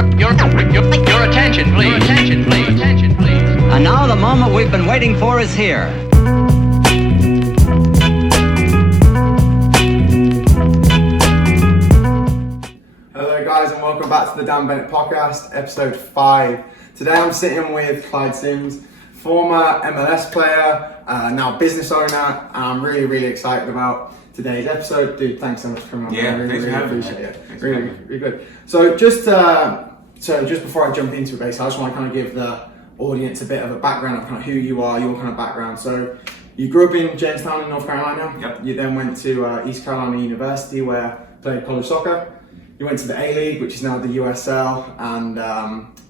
Your attention, please. Your attention, please. Attention, please. And now the moment we've been waiting for is here. Hello guys and welcome back to the Dan Bennett Podcast, episode 5. Today I'm sitting with Clyde Simms, former MLS player, now business owner, and I'm really excited about today's episode. Dude, thanks so much for coming on. Yeah, I really appreciate me. it. Really good. So just before I jump into it, basically, I just want to kind of give the audience a bit of a background of kind of who you are, your kind of background. So you grew up in Jamestown in North Carolina. Yep. You then went to East Carolina University where you played college soccer. You went to the A-League, which is now the USL, and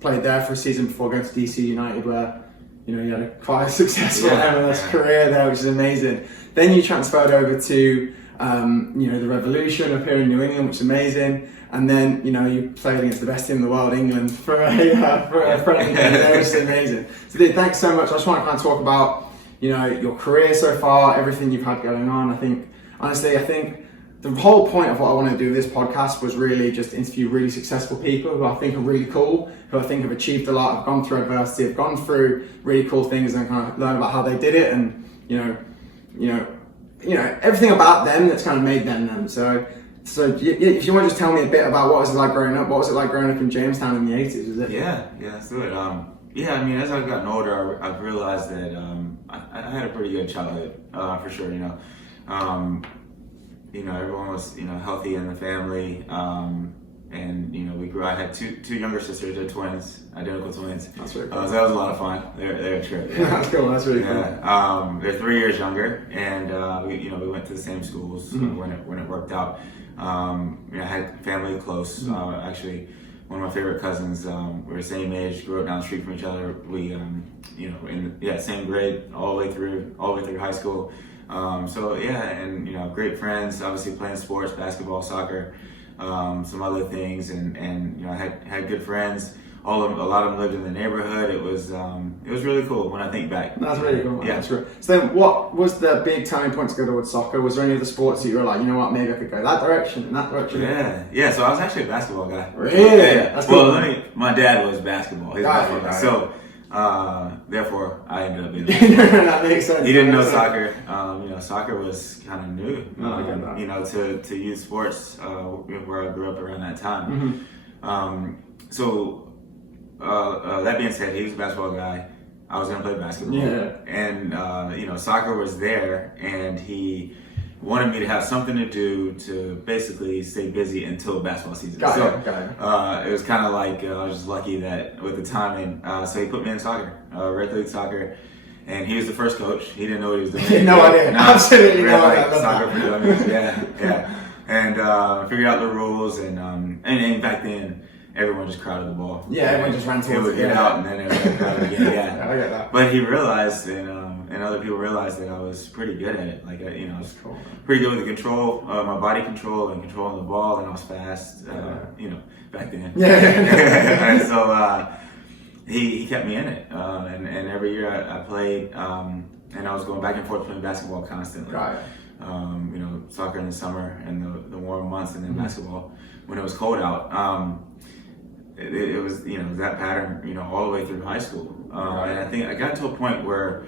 played there for a season before going to DC United, where you had quite a successful MLS career there, which is amazing. Then you transferred over to the Revolution up here in New England, which is amazing. And then you played against the best team in the world, England, for a friendly game there, which is amazing. So, dude, thanks so much. I just want to kind of talk about your career so far, everything you've had going on. I think the whole point of what I want to do with this podcast was really just interview really successful people who I think are really cool, who I think have achieved a lot, have gone through adversity, have gone through really cool things, and kind of learn about how they did it, and everything about them that's kind of made them. So if you want to just tell me a bit about what was it like growing up? What was it like growing up in Jamestown in the 80s? Was it? Yeah, let's do it. As I've gotten older, I've realized that I had a pretty good childhood, for sure. Everyone was healthy in the family, and we grew. I had two younger sisters. They're twins, identical twins. That's really cool. So that was a lot of fun. They're a trip. Yeah. That's cool. That's really cool. They're 3 years younger, and we went to the same schools when it worked out. I had family close. Actually, one of my favorite cousins. We're the same age, grew up down the street from each other. We, same grade all the way through high school. Great friends. Obviously, playing sports, basketball, soccer, some other things, and I had good friends. A lot of them lived in the neighborhood. It was really cool when I think back. That's really cool. Yeah. That's great. So then, what was the big turning point to go towards soccer? Was there any other sports that you were like, maybe I could go that direction and that direction? Yeah. So I was actually a basketball guy. Really? Yeah. That's cool. My dad was basketball. He's a basketball guy. So therefore, I ended up being. That makes sense. He didn't know soccer. Soccer was kind of new. To youth sports where I grew up around that time. That being said, he was a basketball guy. I was gonna play basketball. Yeah. And soccer was there, and he wanted me to have something to do to basically stay busy until basketball season. Got it. It was kind of like I was just lucky that with the timing. So he put me in soccer, Red League soccer, and he was the first coach. He didn't know what he was doing. No idea. Absolutely no idea. Soccer for dummies. Yeah. And figured out the rules, and back then, everyone just crowded the ball. Yeah, everyone just ran towards it. He would get out, and then everyone crowded again. Yeah, I get that. But he realized, and other people realized that I was pretty good at it. Like, I was pretty good with the control, my body control, and controlling the ball, and I was fast. Back then. Yeah. And so he kept me in it, and every year I played, and I was going back and forth playing basketball constantly. Right. Soccer in the summer and the warm months, and then basketball when it was cold out. It was that pattern all the way through high school, and I think I got to a point where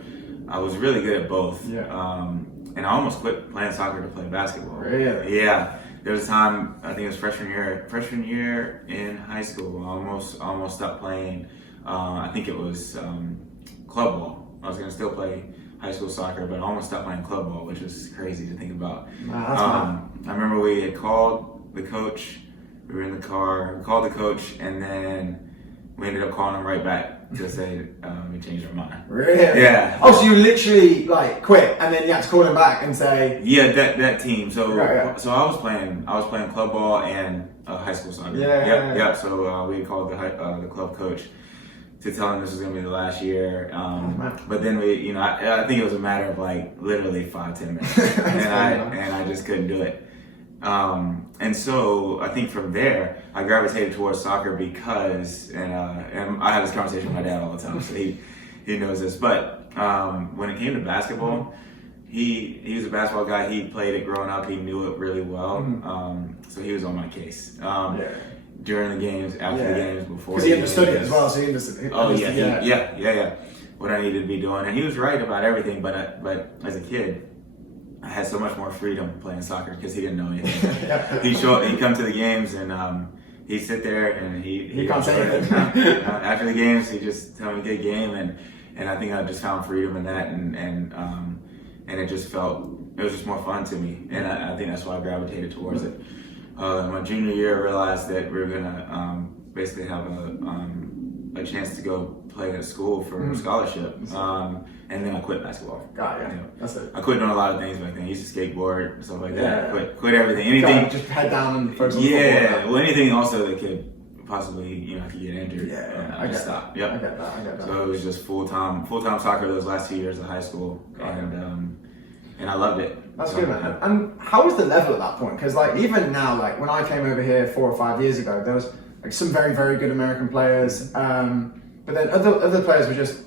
I was really good at both. And I almost quit playing soccer to play basketball. Really? Yeah. There was a time, I think it was freshman year in high school. I almost stopped playing. I think it was club ball. I was gonna still play high school soccer, but I almost stopped playing club ball, which is crazy to think about. Wow, I remember we had called the coach. We were in the car, we called the coach, and then we ended up calling him right back to say we changed our mind. Really? Yeah. Oh, so you literally quit, and then you had to call him back and say. Yeah, that team. So So I was playing club ball and high school soccer. Yeah. So we had called the club coach to tell him this was gonna be the last year. But then we, I think it was a matter of literally 5-10 minutes, and I just couldn't do it. And so I think from there I gravitated towards soccer because, and I have this conversation with my dad all the time, so he knows this. But when it came to basketball, he was a basketball guy. He played it growing up. He knew it really well. So he was on my case. during the games, after the games, before. Because he understood it as well, so he understood. Yeah. What I needed to be doing, and he was right about everything. But as a kid, I had so much more freedom playing soccer because he didn't know anything. He'd come to the games and he'd sit there and he can't say anything. After the games, he'd just tell me good game, and I think I just found freedom in that, and it just it was just more fun to me, and I think that's why I gravitated towards it. My junior year, I realized that we were gonna basically have a chance to go play at school for scholarship, and then I quit basketball. Got it. That's it. I quit doing a lot of things back then. I used to skateboard, stuff like that. Quit everything. Anything. Just head down and focus on football. Well, anything also that could possibly, I could get injured. I just get stopped. that. Yep. I get that. So it was just full time soccer those last 2 years of high school, and I loved it. That's good, man. And how was the level at that point? Because even now, when I came over here 4 or 5 years ago, there was some very, very good American players, but then other players were just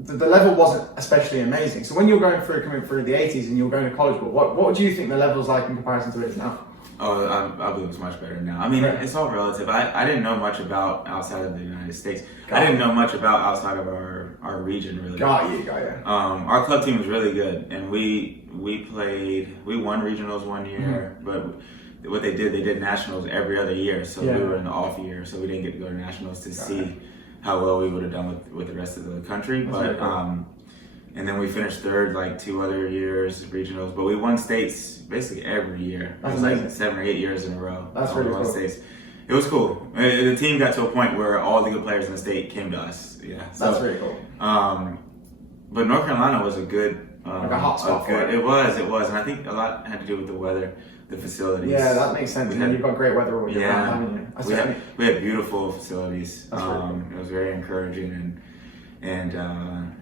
the level wasn't especially amazing. So when you're coming through the 80s and you're going to college, what do you think the level's like in comparison to it is now? Oh, I believe it's much better now. I mean, it's all relative. I didn't know much about outside of the United States. I didn't know much about outside of our region, really. Got you. Our club team was really good, and we won regionals one year, but what they did nationals every other year. So we were in the off year, so we didn't get to go to nationals to see how well we would have done with the rest of the country. But and then we finished third 2 other years regionals, but we won states basically every year. It was 7 or 8 years in a row. That's really cool. States. It was cool. The team got to a point where all the good players in the state came to us. Yeah, so, that's really cool. But North Carolina was a good, a hot spot for it. It was, and I think a lot had to do with the weather, the facilities. Yeah, that makes sense. You've got great weather all year round, haven't you? We had beautiful facilities. That's really cool. It was very encouraging, and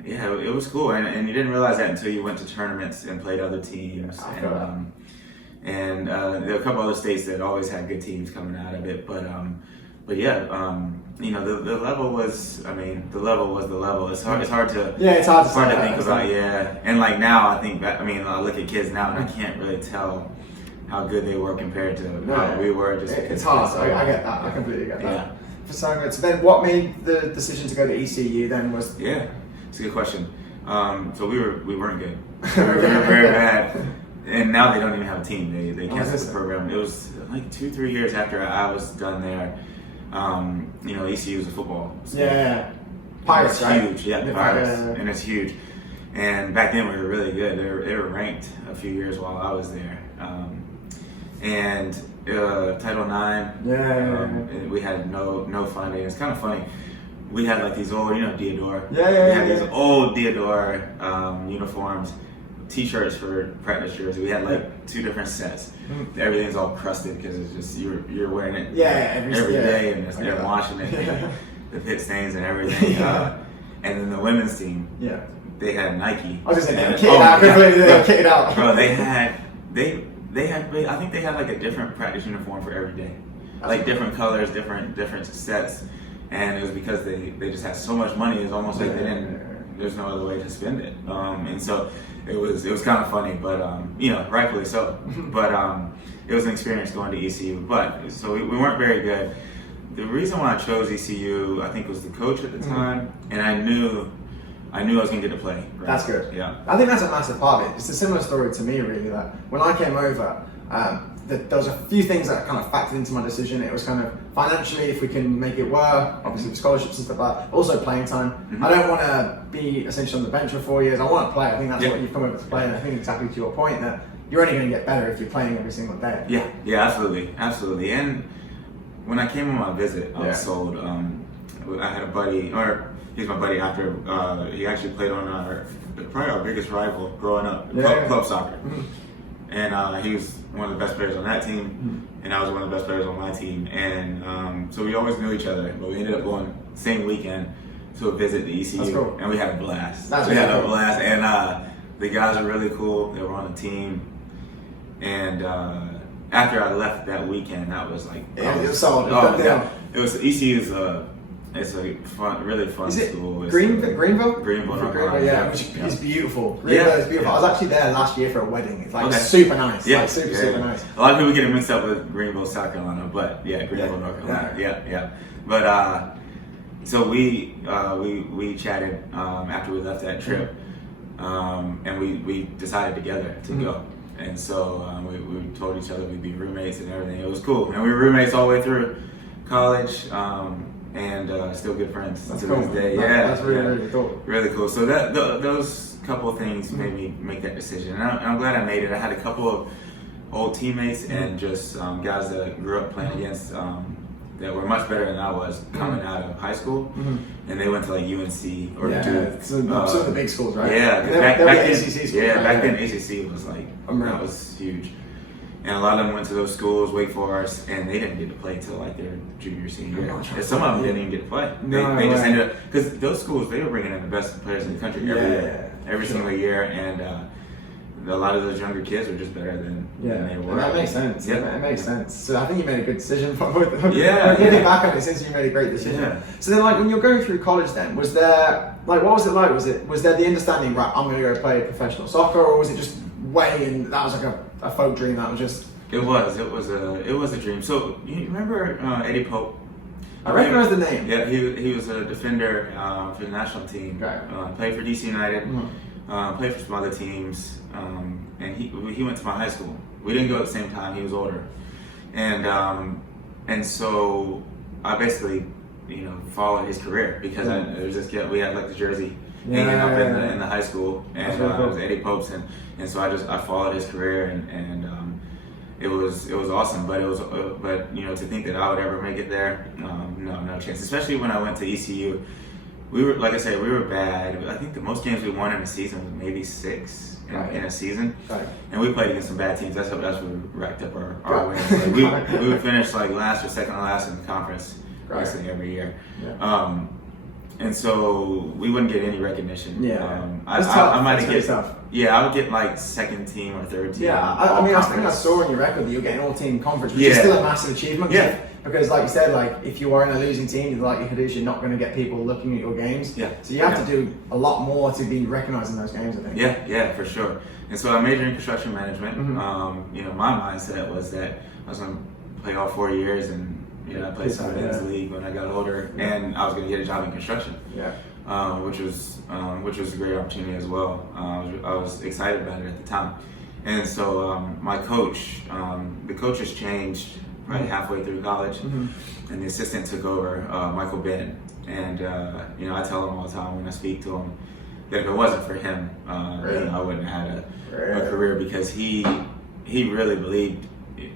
it was cool. And you didn't realize that until you went to tournaments and played other teams. And there are a couple other states that always had good teams coming out of it, but the level was. I mean, the level was the level. It's hard to think about. Yeah, and now I think back. I mean, I look at kids now and I can't really tell how good they were compared to how we were. It's hard. I get that. I completely get that. Yeah. So then, what made the decision to go to ECU then? Was it's a good question. So we weren't good. We were very bad. And now they don't even have a team. They canceled the program. It was 2-3 years after I was done there. ECU is a football school. Yeah. Pirates, it's huge. Yeah, Pirates. And it's huge. And back then we were really good. They were ranked a few years while I was there. Title IX. We had no funding. It's kind of funny. We had these old, Diodore. We had these old Diodore uniforms. T-shirts for practice shirts. We had 2 different sets. Everything's all crusted because it's just you're wearing it every day and they're washing it. The pit stains and everything. And then the women's team. Yeah. They had Nike. I was just saying they kitted out. Bro, they had. I think they had a different practice uniform for every day. Different colors, different sets, and it was because they just had so much money. It's almost like they didn't. There's no other way to spend it, and so. It was kind of funny, but rightfully so. But it was an experience going to ECU. But so we weren't very good. The reason why I chose ECU, I think, was the coach at the time, and I knew I was going to get to play. Right? That's good. Yeah, I think that's a massive part of it. It's a similar story to me, really. That when I came over, there was a few things that kind of factored into my decision. It was kind of financially, if we can make it work, obviously with scholarships and stuff like that, also playing time. Mm-hmm. I don't want to be essentially on the bench for 4 years. I want to play. I think that's what you've come over to play. And I think exactly to your point that you're only going to get better if you're playing every single day. Yeah, absolutely. And when I came on my visit, I was sold. I had a buddy, or he's my buddy after, he actually played on probably our biggest rival growing up, club soccer. Mm-hmm. And he was one of the best players on that team, and I was one of the best players on my team. And so we always knew each other, but we ended up going same weekend to a visit to ECU, and we had a blast. And the guys were really cool. They were on the team, and after I left that weekend, that was it was solid. It was ECU's It's a fun, really fun Is it school. It's Greenville? Greenville, North Greenville, Carolina. yeah, which is beautiful. Greenville is beautiful. I was actually there last year for a wedding. It's like Okay. super nice. Yeah, Like super nice. A lot of people get it mixed up with Greenville, South Carolina, but yeah, Greenville, North Carolina. Yeah. But so we chatted after we left that trip, and we decided together to go. And so we told each other we'd be roommates and everything. It was cool, and we were roommates all the way through college, and still good friends That's to cool. this day. That's really cool. Really cool. So those couple of things made me make that decision, and I'm glad I made it. I had a couple of old teammates and just guys that grew up playing against that were much better than I was coming out of high school, and they went to like UNC or Duke. Some of the big schools, right? Yeah, They'll be then, ACC schools. yeah, right? back then ACC was like that was huge, and a lot of them went to those schools, Wake Forest, and they didn't get to play till like their junior, senior year. And some of them didn't even get to play. They just ended up because those schools they were bringing in the best players in the country every single year, and a lot of those younger kids are just better than they were. That makes sense. Yeah, That makes sense. So I think you made a good decision. Yeah. Looking back on it, since you made a great decision. Yeah. So then, like when you're going through college, then was there like what was it like? Was there the understanding, right? I'm going to go play professional soccer, or was it just way and that was like a folk dream that was just? It was a dream. So you remember Eddie Pope? I recognize the name. Yeah, he was a defender for the national team. Okay. Played for DC United. Played for some other teams, and he went to my high school. We didn't go at the same time. He was older, and so I basically, followed his career because there was this kid. We had like the jersey hanging up in the high school, and really cool. it was Eddie Pope's, and so I followed his career, and it was awesome. But to think that I would ever make it there, no chance. Especially when I went to ECU. We were, like I said, we were bad. I think the most games we won in a season was maybe 6 in a season. Right. And we played against some bad teams. That's where we racked up our wins. Like we would finish like last or second to last in the conference basically every year. Yeah. And so we wouldn't get any recognition. Yeah. I might get tough. Yeah, I would get like second team or third team. Yeah, I mean, I think I saw on your record that you're getting all team conference, which is still a massive achievement. Yeah. Because like you said, like if you are in a losing team, the likelihood is you're not going to get people looking at your games. Yeah. So you have to do a lot more to be recognized in those games, I think. Yeah, for sure. And so I majored in construction management. My mindset was that I was going to play all 4 years, and I played some men's league when I got older, and I was going to get a job in construction. Yeah. Which was a great opportunity as well. I was excited about it at the time, and so my coach, the coaches changed right halfway through college, and the assistant took over, Michael Bennett, and I tell him all the time when I speak to him that if it wasn't for him, I wouldn't have had a career, because he really believed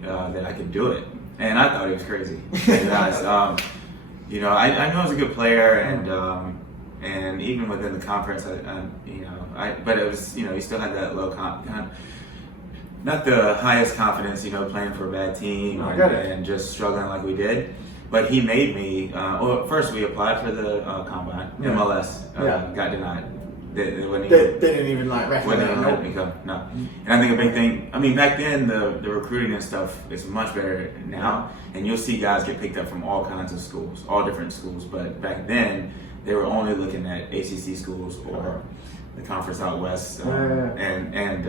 that I could do it, and I thought he was crazy. To be honest. I know I was a good player, and even within the conference, but it was, he still had that low not the highest confidence, playing for a bad team and just struggling like we did. But he made me. First we applied for the combine, MLS, got denied. They didn't even let me come. No. And I think a big thing. I mean, back then the recruiting and stuff is much better now, and you'll see guys get picked up from all kinds of schools, all different schools. But back then they were only looking at ACC schools or the conference out west, and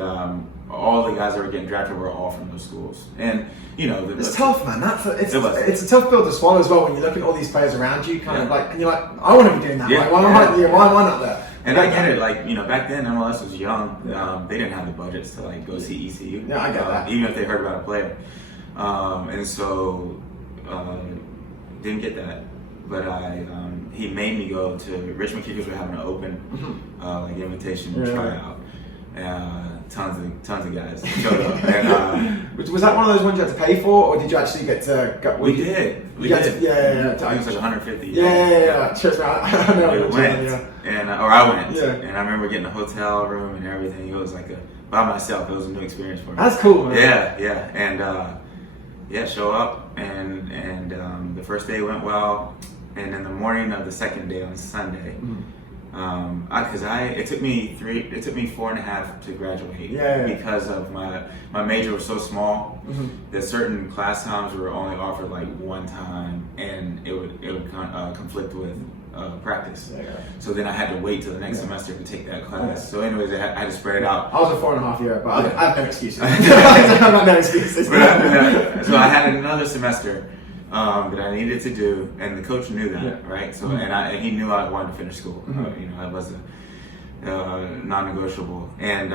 all the guys that were getting drafted were all from those schools. And it's tough, man. It's a tough pill to swallow as well when you look at all these players around you, kind of like, and you're like, I want to be doing that. Like, why am I not there? And I get it. Like, back then MLS was young. They didn't have the budgets to like go see ECU. Yeah, I get that. Even if they heard about a player, and so didn't get that. But he made me go to Richmond Kickers. Were having an open invitation tryout. Tons of guys showed up. And, was that one of those ones you had to pay for, or did you actually get to go? We did. I think it was like 150. Yeah. Trust me, I know. We went, or I went, and I remember getting a hotel room and everything. It was like by myself. It was a new experience for me. That's cool, man. Yeah, and show up, and the first day went well, and in the morning of the second day on Sunday, Because it took me 4.5 to graduate. Because of my major was so small that certain class times were only offered like one time, and it would conflict with practice. So then I had to wait till the next semester to take that class. So anyways, I had to spread it out. I was a 4.5 year, but I have no excuses. I have no excuses. So I had another semester that I needed to do, and the coach knew that, right? So and he knew I wanted to finish school. That was a non-negotiable. And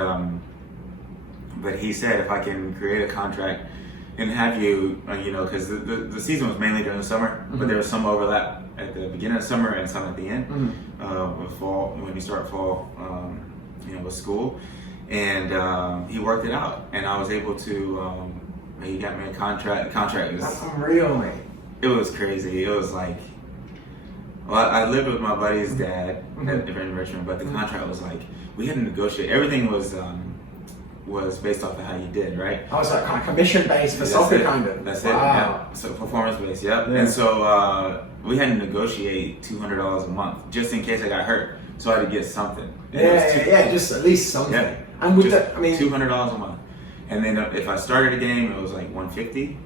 but he said if I can create a contract and have you, because the season was mainly during the summer, but there was some overlap at the beginning of summer and some at the end with fall, when you start fall, with school. And he worked it out, and I was able to. He got me a contract. The contract was that's unreal, mate. It was crazy. It was like, well, I lived with my buddy's dad in Richmond, but the contract was like we had to negotiate. Everything was based off of how you did, right? Oh, it's like kind of commission based for soccer, kind of. That's it. Yeah. So performance based, And so we had to negotiate $200 a month just in case I got hurt. So I had to get something. Just at least something. Yeah. And with just that, I mean, $200 a month. And then if I started a game, it was like $150.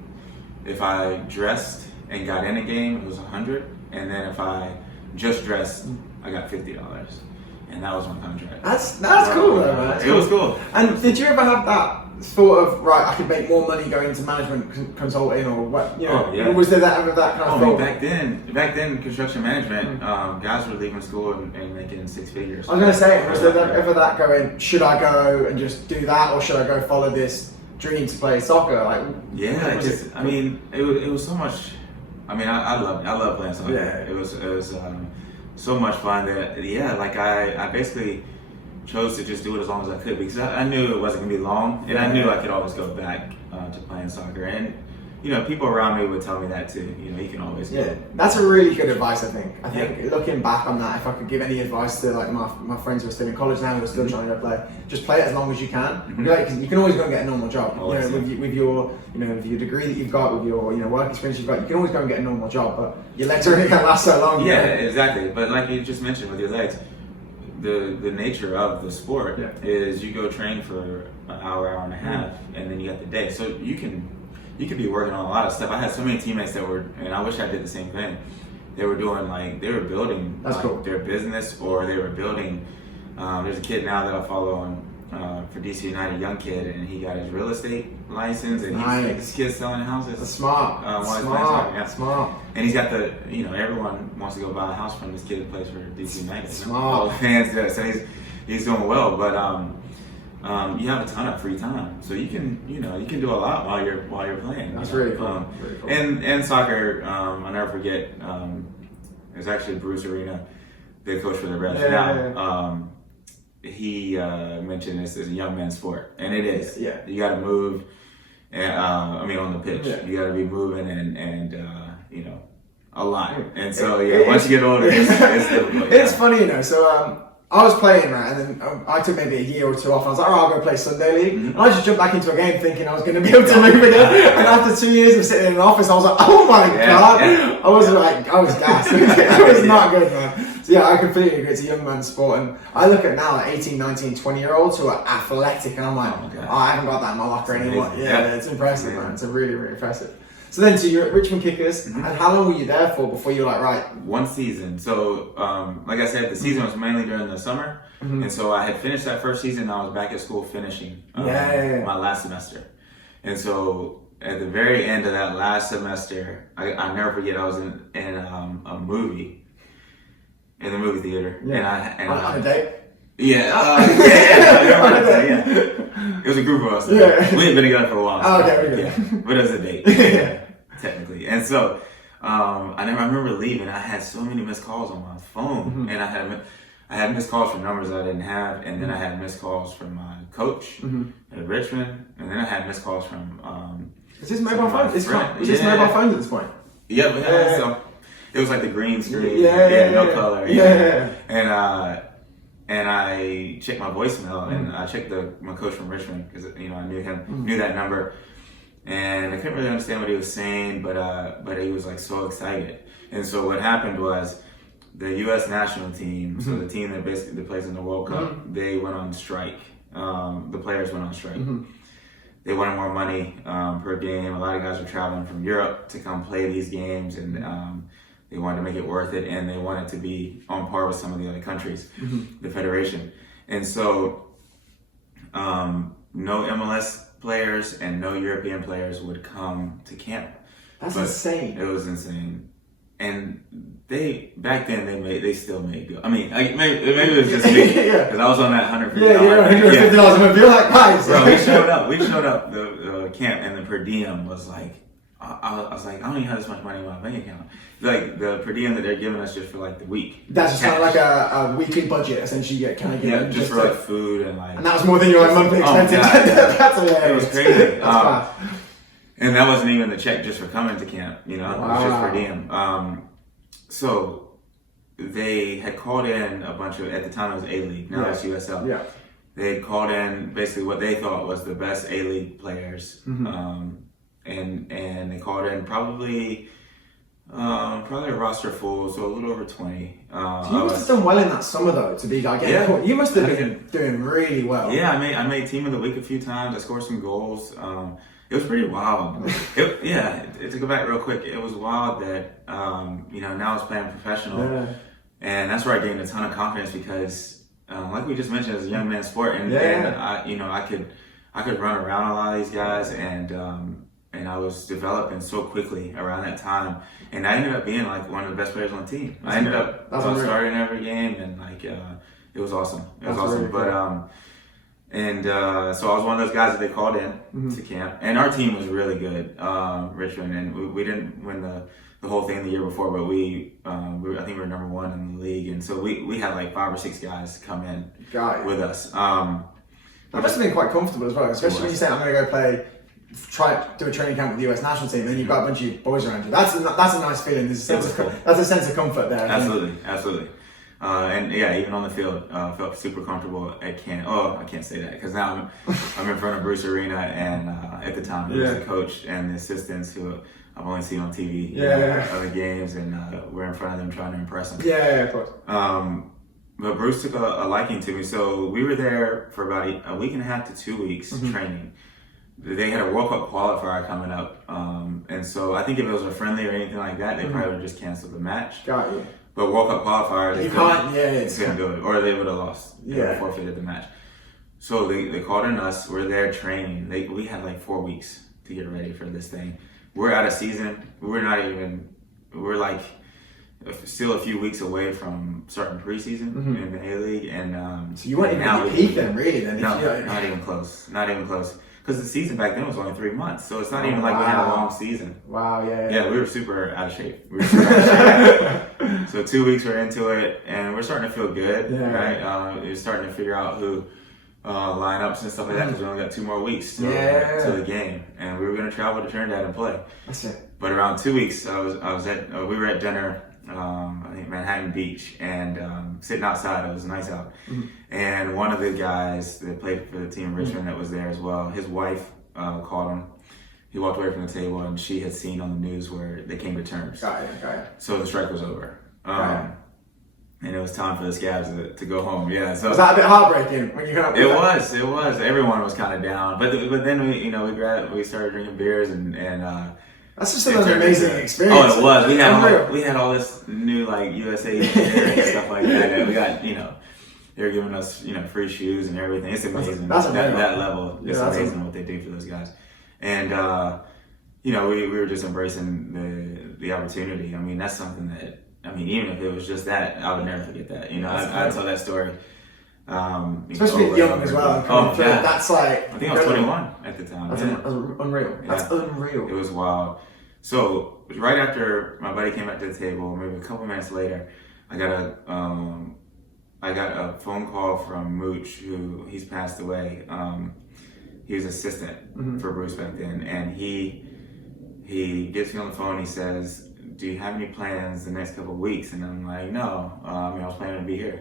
If I dressed and got in a game, it was $100. And then if I just dressed, I got $50. And that was my contract. That's cool though, man. It was cool. And did you ever have that thought of, right, I could make more money going into management consulting, or what? Or was there ever that kind of thought? Back then, construction management, guys were leaving school and making six figures. I was going to say, was there ever that going, should I go and just do that, or should I go follow this dream to play soccer? Like, it was so much. I mean, I love playing soccer. It was so much fun that I basically chose to just do it as long as I could, because I knew it wasn't gonna be long, and I knew I could always go back to playing soccer. And people around me would tell me that too. You can always go. That's a really good advice. I think looking back on that, if I could give any advice to like my friends who are still in college now, who are still trying to play, just play it as long as you can. Because you can always go and get a normal job. With your degree that you've got, with your work experience you've got, you can always go and get a normal job. But your legs are only gonna last so long. Exactly. But like you just mentioned with your legs, the nature of the sport is you go train for an hour and a half, and then you got the day. So you can be working on a lot of stuff. I had so many teammates that were, and I wish I did the same thing. They were doing they were building their business, or they were building. There's a kid now that I follow on for DC United, young kid, and he got his real estate license, and this kid's selling houses. That's smart. Smart. And he's got everyone wants to go buy a house from this kid who plays for DC United. Smart. All the fans do it, so he's doing well, but you have a ton of free time, so you can do a lot while you're playing. That's really cool. Really cool. And soccer, I'll never forget. It's actually Bruce Arena, the coach for the Revs now. He mentioned this as a young man's sport, and it is. You got to move, and on the pitch, you got to be moving and a lot. And so once you get older, it's difficult. It's funny, So I was playing, right, and then I took maybe a year or two off, and I was like, I'll go play Sunday League. And I just jumped back into a game thinking I was going to be able to move again. And after 2 years of sitting in an office, I was like, oh my God. I was gassed. It was not good, man. So I completely agree. It's a young man's sport. And I look at now 18, 19, 20-year-olds who are athletic, and I'm like, I haven't got that in my locker anymore. It's impressive, man. It's really, really impressive. So then, you're at Richmond Kickers, and how long were you there for before you were like, right? 1 season. So, like I said, the season was mainly during the summer, and so I had finished that first season, and I was back at school finishing my last semester. And so, at the very end of that last semester, I never forget, I was in a movie, in the movie theater. On a date? It was a group of us. We had been together for a while. But it was a date, technically. And so I remember leaving. I had so many missed calls on my phone, and I had missed calls from numbers I didn't have, and then I had missed calls from my coach at Richmond, and then I had missed calls from. Is this mobile phone? Is this mobile phones at this point? Yeah. So it was like the green screen. No color. And I checked my voicemail, and I checked my coach from Richmond, because I knew him, knew that number, and I couldn't really understand what he was saying, but he was like so excited. And so what happened was, the U.S. national team, so the team that basically plays in the World Cup, they went on strike. The players went on strike. They wanted more money per game. A lot of guys were traveling from Europe to come play these games, and they wanted to make it worth it, and they wanted to be on par with some of the other countries, the federation. And so no MLS players and no European players would come to camp. That's insane. It was insane. And back then they still made good. I mean, maybe it was just me because I was on that $150. $150 a month. You're like, guys. Bro, we showed up. The camp, and the per diem was like, I was like, I don't even have this much money in my bank account. Like the per diem that they're giving us just for like the week. That's just kind of like a weekly budget, essentially. You get kind of just for like food and like. And that was more than your like monthly expenses. That's hilarious. It was crazy. And that wasn't even the check just for coming to camp, you know, it was just per diem. So they had called in a bunch of, at the time it was A-League, now it's USL. Yeah. They had called in basically what they thought was the best A-League players. And they called in probably a roster full, so a little over 20. So you must have done well in that summer though, to be like, you must have been doing really well. Yeah, I made team of the week a few times. I scored some goals. It was pretty wild. To go back real quick, it was wild that now I was playing professional, and that's where I gained a ton of confidence because, like we just mentioned, it's a young man's sport, and I could run around a lot of these guys, and I was developing so quickly around that time, and I ended up being like one of the best players on the team. I ended up starting every game, and like it was awesome. It was awesome, really but. So I was one of those guys that they called in to camp, and our team was really good, Richmond, and we didn't win the whole thing the year before, but I think we were number 1 in the league, and so we had like 5 or 6 guys come in with us. That must have been quite comfortable as well, especially when you say I'm going to go try do a training camp with the US national team, and then you've got a bunch of boys around you. That's a nice feeling. That's a sense of comfort there. Absolutely. And even on the field, felt super comfortable at camp. Oh, I can't say that because now I'm in front of Bruce Arena, and at the time it was the coach and the assistants who I've only seen on TV, other games, and we're in front of them trying to impress them. Yeah, of course. But Bruce took a liking to me, so we were there for about a week and a half to 2 weeks training. They had a World Cup qualifier coming up, and so I think if it was a friendly or anything like that, they probably would have just canceled the match. Got you. But World Cup qualifier, they couldn't do it, or they would have lost. They would have forfeited the match. So they called in us. We're there training. We had like 4 weeks to get ready for this thing. We're out of season. We're like still a few weeks away from starting preseason in the A-League, and so you weren't even at peak then, really? Then not even close. Because the season back then was only 3 months, so it's not even like we had a long season. Wow, yeah, we were super out of shape. So 2 weeks we're into it, and we're starting to feel good, right? We're starting to figure out who lineups and stuff like that because we only got 2 more weeks to the game, and we were going to travel to Trinidad and play. That's it. But around 2 weeks, we were at dinner. I think Manhattan Beach, and sitting outside. It was nice out, and one of the guys that played for the team in Richmond that was there as well, his wife called him. He walked away from the table, and she had seen on the news where they came to terms. Got it. So the strike was over, and it was time for the Scabs to go home. Yeah, so was that a bit heartbreaking when you got up? It was. Everyone was kind of down, but then we started drinking beers and. That's just an amazing experience. Oh, it was. We had all this new like USA and stuff like that. And we got they were giving us free shoes and everything. It's amazing. That's amazing. That level. It's amazing what they do for those guys. And we were just embracing the opportunity. I mean, that's something that even if it was just that, I would never forget that. I tell that story. Especially young as well. That's like I think I was 21 at the time. That's unreal. That's unreal. It was wild. So right after my buddy came back to the table, maybe a couple minutes later, I got a phone call from Mooch, who he's passed away. He was assistant for Bruce back then, and he gets me on the phone. He says, "Do you have any plans the next couple of weeks?" And I'm like, "No, I was planning to be here."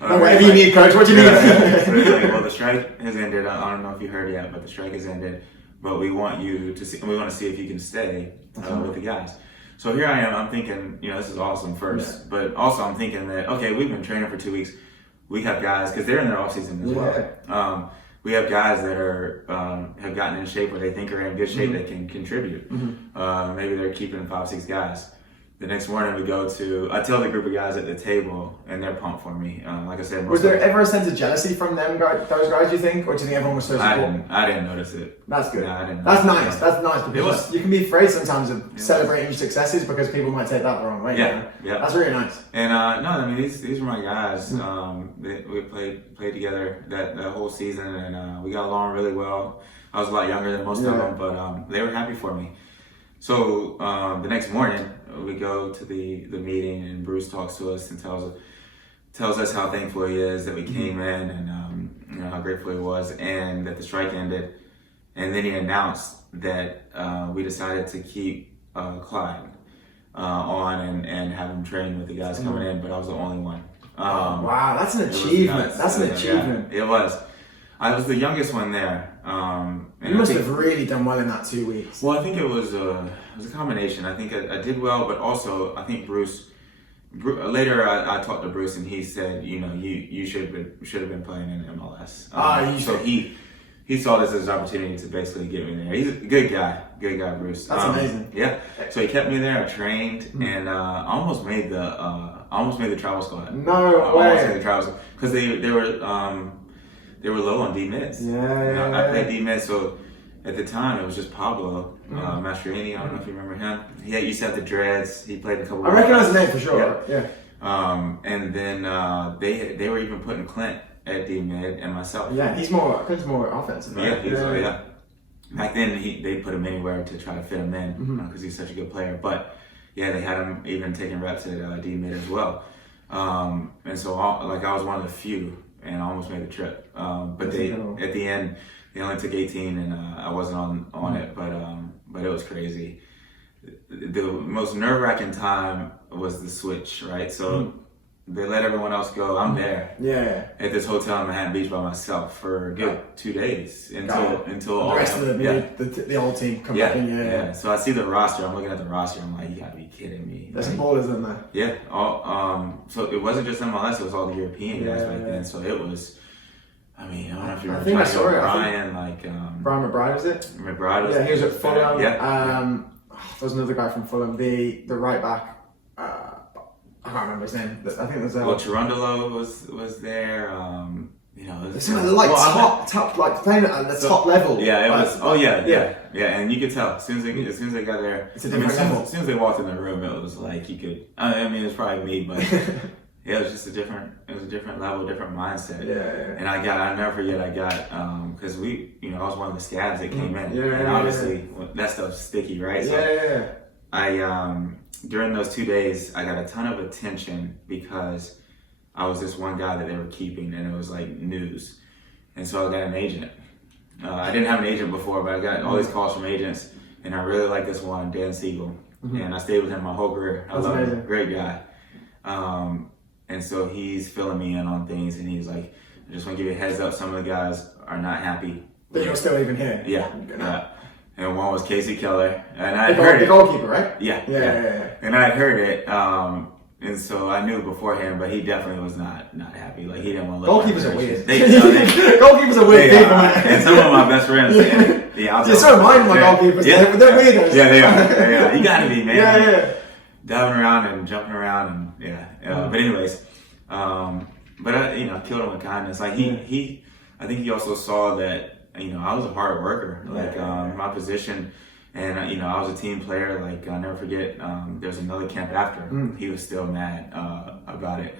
Whatever you need, coach. What do you need? Well, the strike has ended. I don't know if you heard yet, but the strike has ended. But we want to see if you can stay with the guys. So here I am, I'm thinking, this is awesome first, but also I'm thinking that, okay, we've been training for 2 weeks. We have guys, because they're in their off season as well. We have guys that are have gotten in shape where they think are in good shape that can contribute. Maybe they're keeping 5-6 guys. The next morning I tell the group of guys at the table, and they're pumped for me. Like I said, was there ever a sense of jealousy from those guys, do you think? Or do you think everyone was so supportive? I didn't notice it. That's good. No, I didn't That's notice nice. it. That's nice because you can be afraid sometimes of celebrating your successes because people might take that the wrong way. Yeah. That's really nice. And no, I mean these were my guys. We played together that whole season, and we got along really well. I was a lot younger than most of them, but they were happy for me. So the next morning we go to the meeting, and Bruce talks to us and tells us how thankful he is that we came in, and how grateful he was, and that the strike ended. And then he announced that we decided to keep Clyde on and have him train with the guys coming in, but I was the only one. Wow, that's an achievement. That's an achievement. Yeah, it was. I was the youngest one there. You must have really done well in that 2 weeks. Well, I think it was a combination. I think I did well, but also I think Bruce later I talked to Bruce, and he said, you should have been playing in MLS. So he saw this as an opportunity to basically get me there. He's a good guy, Bruce. That's amazing. Yeah. So he kept me there. I trained, and I almost made the travel squad. No way. Almost made the travel squad because they were low on D mids. I played D mids, so at the time it was just Pablo Mastroeni. I don't know if you remember him. He used to have the dreads. He played a couple. I recognize the name for sure. Yeah. And then they were even putting Clint at D mid and myself. Yeah, Clint's more offensive. Right? Yeah. Back then they put him anywhere to try to fit him in because he's such a good player. But yeah, they had him even taking reps at D mid as well. And so I was one of the few. And I almost made the trip, but at the end they only took 18, and I wasn't on it. But it was crazy. The most nerve-wracking time was the switch, right? So they let everyone else go. I'm there, at this hotel in Manhattan Beach by myself for a good 2 days until all the rest of the whole team come back in. Yeah. So I see the roster. I'm looking at the roster. I'm like, you gotta be kidding me. There's some ballers in there. Yeah. So it wasn't just MLS. It was all the European guys back then. So it was. I mean, I don't know if you remember. I think I saw it. Brian, Brian McBride, was it? McBride was. Yeah, he was at Fulham. Yeah. There's another guy from Fulham, the right back. I can't remember his name. I think there's Cherundolo was there. It's top like playing at the top level. Yeah, it was. Oh yeah, and you could tell as soon as they got there. It's a different level. As soon as they walked in the room, it was like you could. I mean, it was probably me, but yeah, it was just a different level, different mindset. Yeah. And I'll never forget. I got because I was one of the scabs that came in, and obviously that stuff's sticky, right? So I during those 2 days, I got a ton of attention because I was this one guy that they were keeping, and it was like news. And so I got an agent. I didn't have an agent before, but I got all these calls from agents, and I really like this one, Dan Siegel. And I stayed with him my whole career. I love him. Great guy. And so he's filling me in on things, and he's like, I just want to give you a heads up, some of the guys are not happy. But you're still even here. Yeah. And one was Casey Keller, and I heard it. The goalkeeper, right? Yeah. And I heard it, and so I knew beforehand, but he definitely was not happy. Like he didn't want to look. Goalkeepers are weird. Goalkeepers are weird people, and some of my best friends. So mine my goalkeepers. They're weirdos. Yeah, they are. You gotta be, man. Yeah. Diving around and jumping around, and but anyways, but I killed him with kindness. Like I think he also saw that. I was a hard worker, my position, and I was a team player. Like I'll never forget. There was another camp after. He was still mad about it.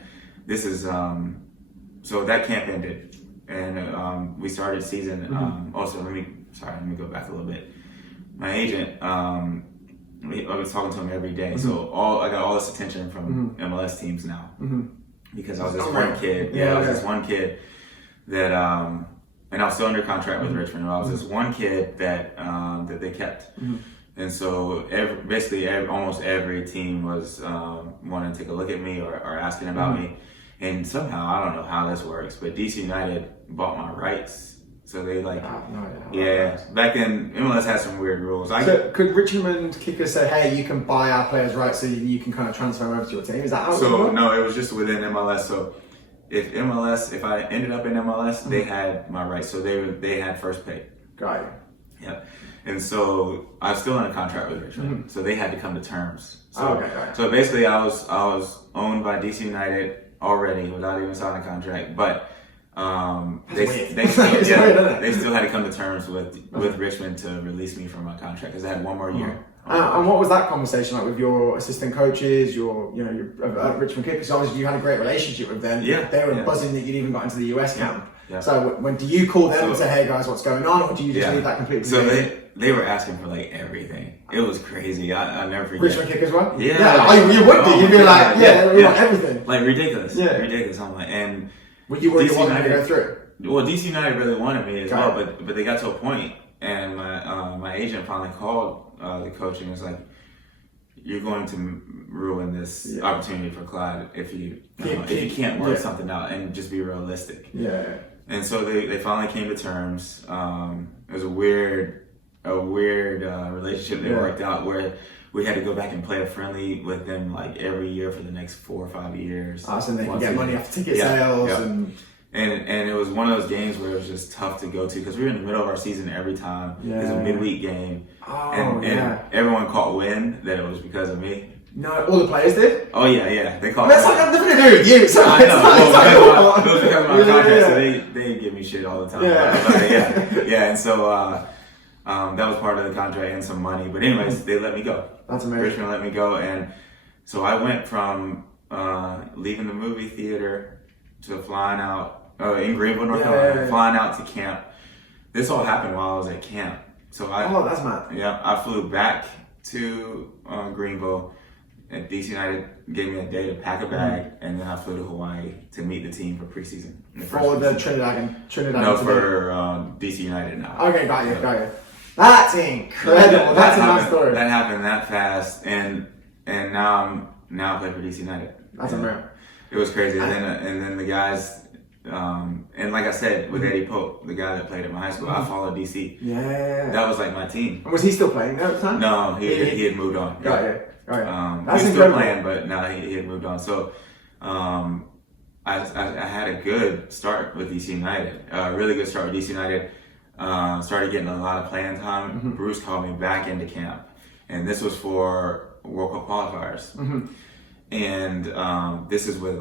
This is so that camp ended, and we started season. Also, let me go back a little bit. My agent, I was talking to him every day. So I got all this attention from MLS teams now because I was this one kid. I was this one kid that. And I was still under contract with Richmond. I was this one kid that they kept, and so almost every team was wanting to take a look at me or asking about me. And somehow I don't know how this works, but DC United bought my rights So they like, I have no idea how that yeah. works. Back then, MLS had some weird rules. So could Richmond kickers say, hey, you can buy our players, right, so you can kind of transfer them over to your team? Is that how it So works? no, it was just within MLS. So if I ended up in MLS, they had my rights. So they had first pay. Got you. Yeah. And so I was still in a contract with Richmond. So they had to come to terms. So, Okay, got it. so basically I was owned by DC United already without even signing a contract. But they weird. still, It's yeah, weird, isn't it? they still had to come to terms with Richmond to release me from my contract because I had one more year. And what was that conversation like with your assistant coaches, your Richmond kickers? Because obviously you had a great relationship with them. Yeah, They were yeah. buzzing that you'd even got into the US camp. Yeah. So when do you call them and say, hey guys, what's going on? Or do you just leave that completely? So they were asking for like everything. It was crazy. I never forget. Richmond kickers, what? Yeah. You would do. You'd be like, we want yeah. everything. Like ridiculous. Yeah. Ridiculous. I'm like, and Were you worried DC you wasn't going to United- go through? Well, DC United really wanted me as Got well, but they got to a point, and my agent finally called the coach and was like, "You're going to ruin this opportunity for Clyde if you can't work something out and just be realistic." Yeah. And so they finally came to terms. It was a weird relationship they worked out where we had to go back and play a friendly with them like every year for the next 4 or 5 years. So they can Once get a money year. off ticket sales And it was one of those games where it was just tough to go to because we were in the middle of our season every time. It was a midweek game. And everyone caught wind that it was because of me. No, all the players did? Oh yeah. They caught That's like nothing to do with you. So I know. it's It was because of my contract, so they give me shit all the time. Yeah. And so that was part of the contract and some money. But anyways, they let me go. That's amazing. Richmond let me go, and so I went from leaving the movie theater to flying out in Greenville, North Carolina, flying out to camp. This all happened while I was at camp. So that's mad. Yeah, I flew back to Greenville. And DC United gave me a day to pack a bag, and then I flew to Hawaii to meet the team for preseason. For the Trinidad. No, for DC United now. Okay, got you. That's incredible. That's a nice story. That happened that fast, and now I play for DC United. That's amazing. It was crazy, and then the guys, and like I said, with Eddie Pope, the guy that played at my high school, I followed DC. Yeah. That was like my team. And was he still playing at the time? No, he had moved on. Got you. That's That's he was still incredible. playing, but no, he had moved on. So I had a good start with DC United, a really good start with DC United. Started getting a lot of playing time. Bruce called me back into camp, and this was for World Cup qualifiers. And this is with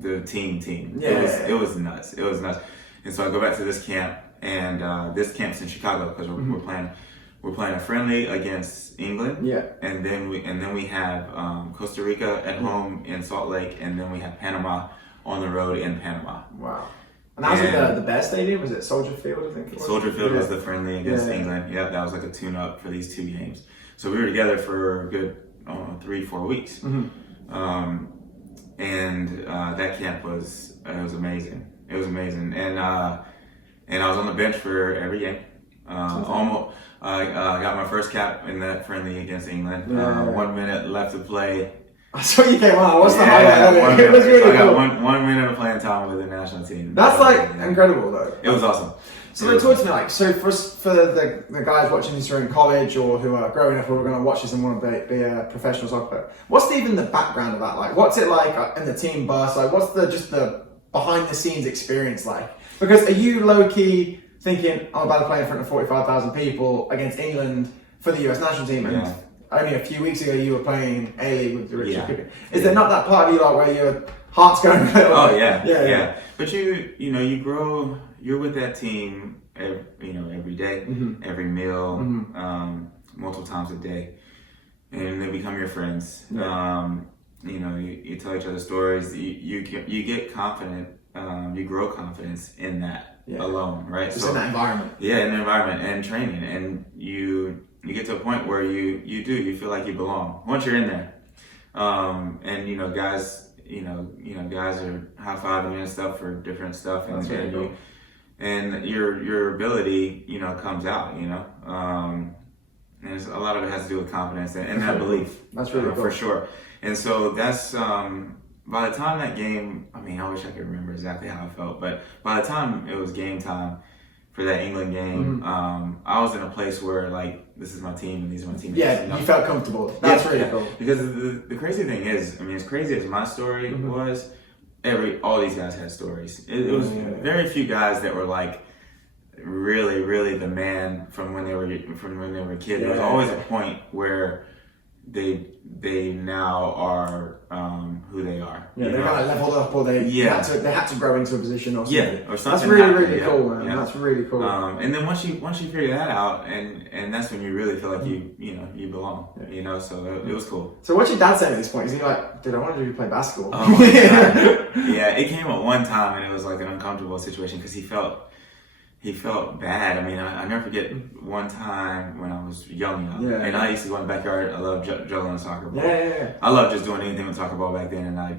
the team. Yeah. It was nuts. And so I go back to this camp, and this camp's in Chicago because we're playing a friendly against England. Yeah. And then we have Costa Rica at home in Salt Lake, and then we have Panama on the road in Panama. Wow. And that was at the Bear Stadium? Was it Soldier Field, I think it was? Soldier Field was the friendly against England. Yeah, that was like a tune-up for these two games. So we were together for a good 3-4 weeks. And that camp was amazing. It was amazing. And I was on the bench for every game. Almost. I got my first cap in that friendly against England. 1 minute left to play. I saw you came on. What's the highlight of it? It was really I got cool. one minute of playing time with the national team. That's incredible though. It was awesome. So then talk to me so for the guys watching this who are in college or who are growing up who are going to watch this and want to be a professional soccer player, what's even the background of that like? What's it like in the team bus? Like what's the behind the scenes experience like? Because are you low key thinking I'm about to play in front of 45,000 people against England for the US national team and only a few weeks ago you were playing A-League with the Richard Cooper. Is there not that part of you like where your heart's going yeah. But you grow, you're with that team every day, every meal, multiple times a day, and they become your friends. You tell each other stories, you get confident, you grow confidence in that alone, right? Just in that environment. Yeah, in the environment and training, and you get to a point where you feel like you belong once you're in there. And guys are high-fiving you and stuff for different stuff, and your ability comes out, and a lot of it has to do with confidence and that belief. That's really cool. For sure. And so that's by the time that game, I mean, I wish I could remember exactly how I felt, but by the time it was game time for that England game, I was in a place where like, this is my team and these are my teammates. Yeah, you felt comfortable. That's really cool. Because the crazy thing is, I mean, as crazy as my story was, all these guys had stories. It was very few guys that were like really the man from when they were kids. There was always a point where they now are who they are. Yeah, they kind of leveled up, or they had to grow into a position or something. Yeah, or something. That's really cool, man. Yeah. That's really cool. And then once you figure that out, and that's when you really feel like you belong. Yeah. You know, so it was cool. So what's your dad saying at this point? Is he like, dude, I wanted you to play basketball? Oh my God. Yeah, it came at one time, and it was like an uncomfortable situation because he felt bad. I mean, I never forget one time when I was young, and I used to go in the backyard. I love juggling a soccer ball. Yeah. I love just doing anything with soccer ball back then, and I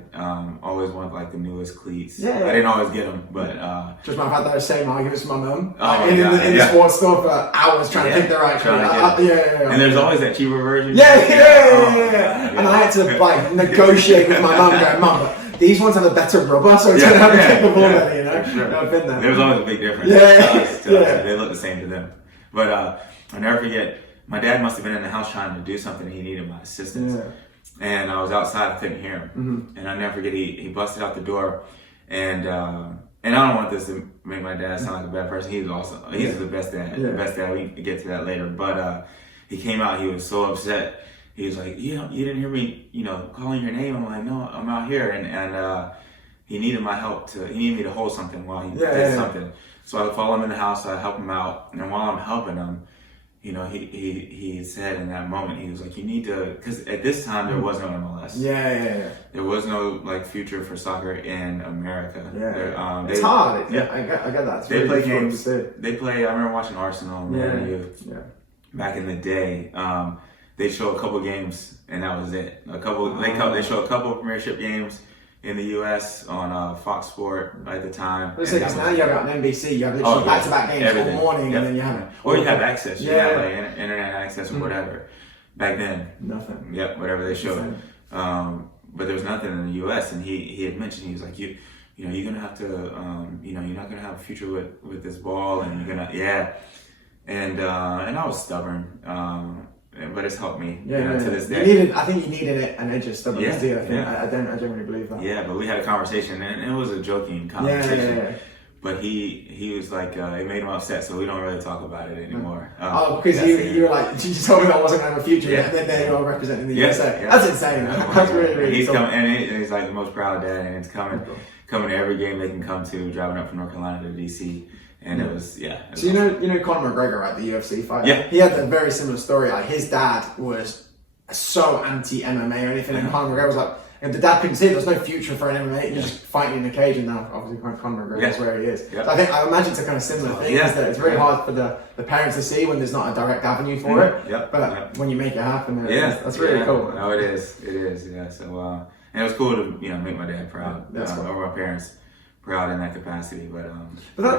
always wanted like the newest cleats. Yeah. I didn't always get them, but just I've had those same arguments with my mum in the sports store for hours trying to pick the right cleat. And there's always that cheaper version. Yeah. And I had to like negotiate with my mum, going, Mum, these ones have a better rubber, so it's going to have to kick the ball better, you know? Sure. I've been there. There was always a big difference. They look the same to them. But I'll never forget, my dad must have been in the house trying to do something, and he needed my assistance. Yeah. And I was outside, I couldn't hear him. And I'll never forget, he busted out the door, and I don't want this to make my dad sound like a bad person. He was awesome. He's the best dad. The best dad. We can get to that later. But he came out, he was so upset. He was like, you didn't hear me, calling your name. I'm like, no, I'm out here. And he needed my help he needed me to hold something while he did something. So I follow him in the house, I help him out. And while I'm helping him, he said in that moment, he was like, you need to, because at this time there was no MLS. Yeah. There was no like future for soccer in America. Yeah. It's hard. Yeah. I get that. It's they really play games. I remember watching Arsenal back in the day. They show a couple games, and that was it. They show a couple Premiership games in the U.S. on Fox Sport at the time. Because now you have an NBC, you have literally back-to-back games all morning, and then you have or you have access. You have like internet access or whatever. Back then, nothing. Yep, whatever they showed. But there was nothing in the U.S. And he had mentioned, he was like, you're gonna have to, you're not gonna have a future with this ball, and you're gonna and I was stubborn. But it's helped me to this day. I think you needed an edge of stubbornness. I genuinely believe that. Yeah, but we had a conversation, and it was a joking conversation. Yeah. But he was like, it made him upset, so we don't really talk about it anymore. Because you were like, you told me I wasn't going to have a future, and then there you are representing the USA. Yeah. That's insane. That's really cool. And he's like the most proud dad, and it's coming to every game they can come to, driving up from North Carolina to DC. And it was, So awesome. you know Conor McGregor, right? The UFC fighter. Yeah. He had a very similar story. Like his dad was so anti-MMA or anything, and Conor McGregor was like, the dad couldn't see there's no future for an MMA. You're just fighting in the cage, and now obviously Conor McGregor is where he is. Yeah. So I imagine it's a kind of similar thing. Is that it's very hard for the parents to see when there's not a direct avenue for it. But when you make it happen, that's really cool. No, it is. Yeah. So and it was cool to make my dad proud. Or my parents proud in that capacity, but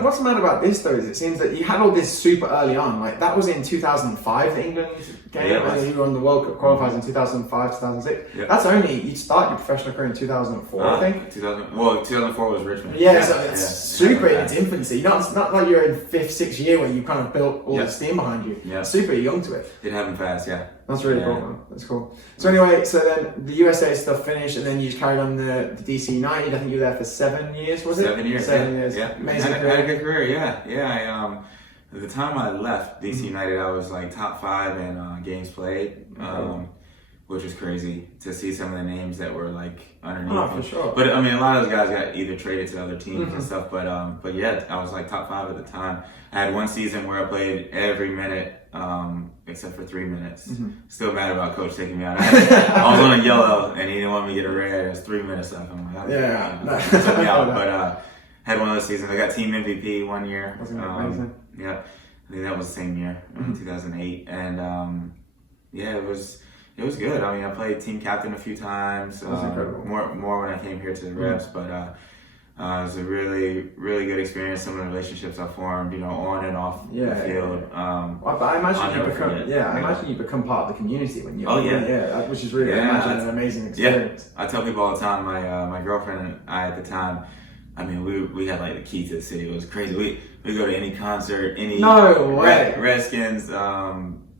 what's mad about this though is it seems that you had all this super early on. Like that was in 2005, the England game, and you were on the World Cup qualifiers in 2005, 2006. Yep. That's only you start your professional career in 2004, I think. 2004 was Richmond. So it's super in its infancy. It's not like you're in 5th, 6th year where you kind of built all the steam behind you. Yeah. Super young to it. It happened fast, That's really cool, man. That's cool. So anyway, so then the USA stuff finished, and then you just carried on the DC United. I think you were there for 7 years, was it? 7 years. 7 years. Yeah. Amazing had a good career. Yeah. At the time I left DC United, I was like top 5 in games played, which was crazy to see some of the names that were like underneath. Oh, for sure. But I mean, a lot of those guys got either traded to other teams and stuff. But yeah, I was like top 5 at the time. I had one season where I played every minute. Except for 3 minutes. Still mad about coach taking me out. I was on a yellow and he didn't want me to get a red. It was 3 minutes left. I'm like, took me out. But had one of those seasons. I got team MVP 1 year. That's amazing. Yeah, I think that was the same year, 2008. And it was good. I mean, I played team captain a few times. That's incredible. More when I came here to the Revs, but It was a really, really good experience. Some of the relationships I formed, on and off the field. But I imagine I imagine you become part of the community when you. Which is really, I imagine, an amazing experience. I tell people all the time. My girlfriend and I at the time, I mean, we had like the key to the city. It was crazy. We go to any concert, any Redskins,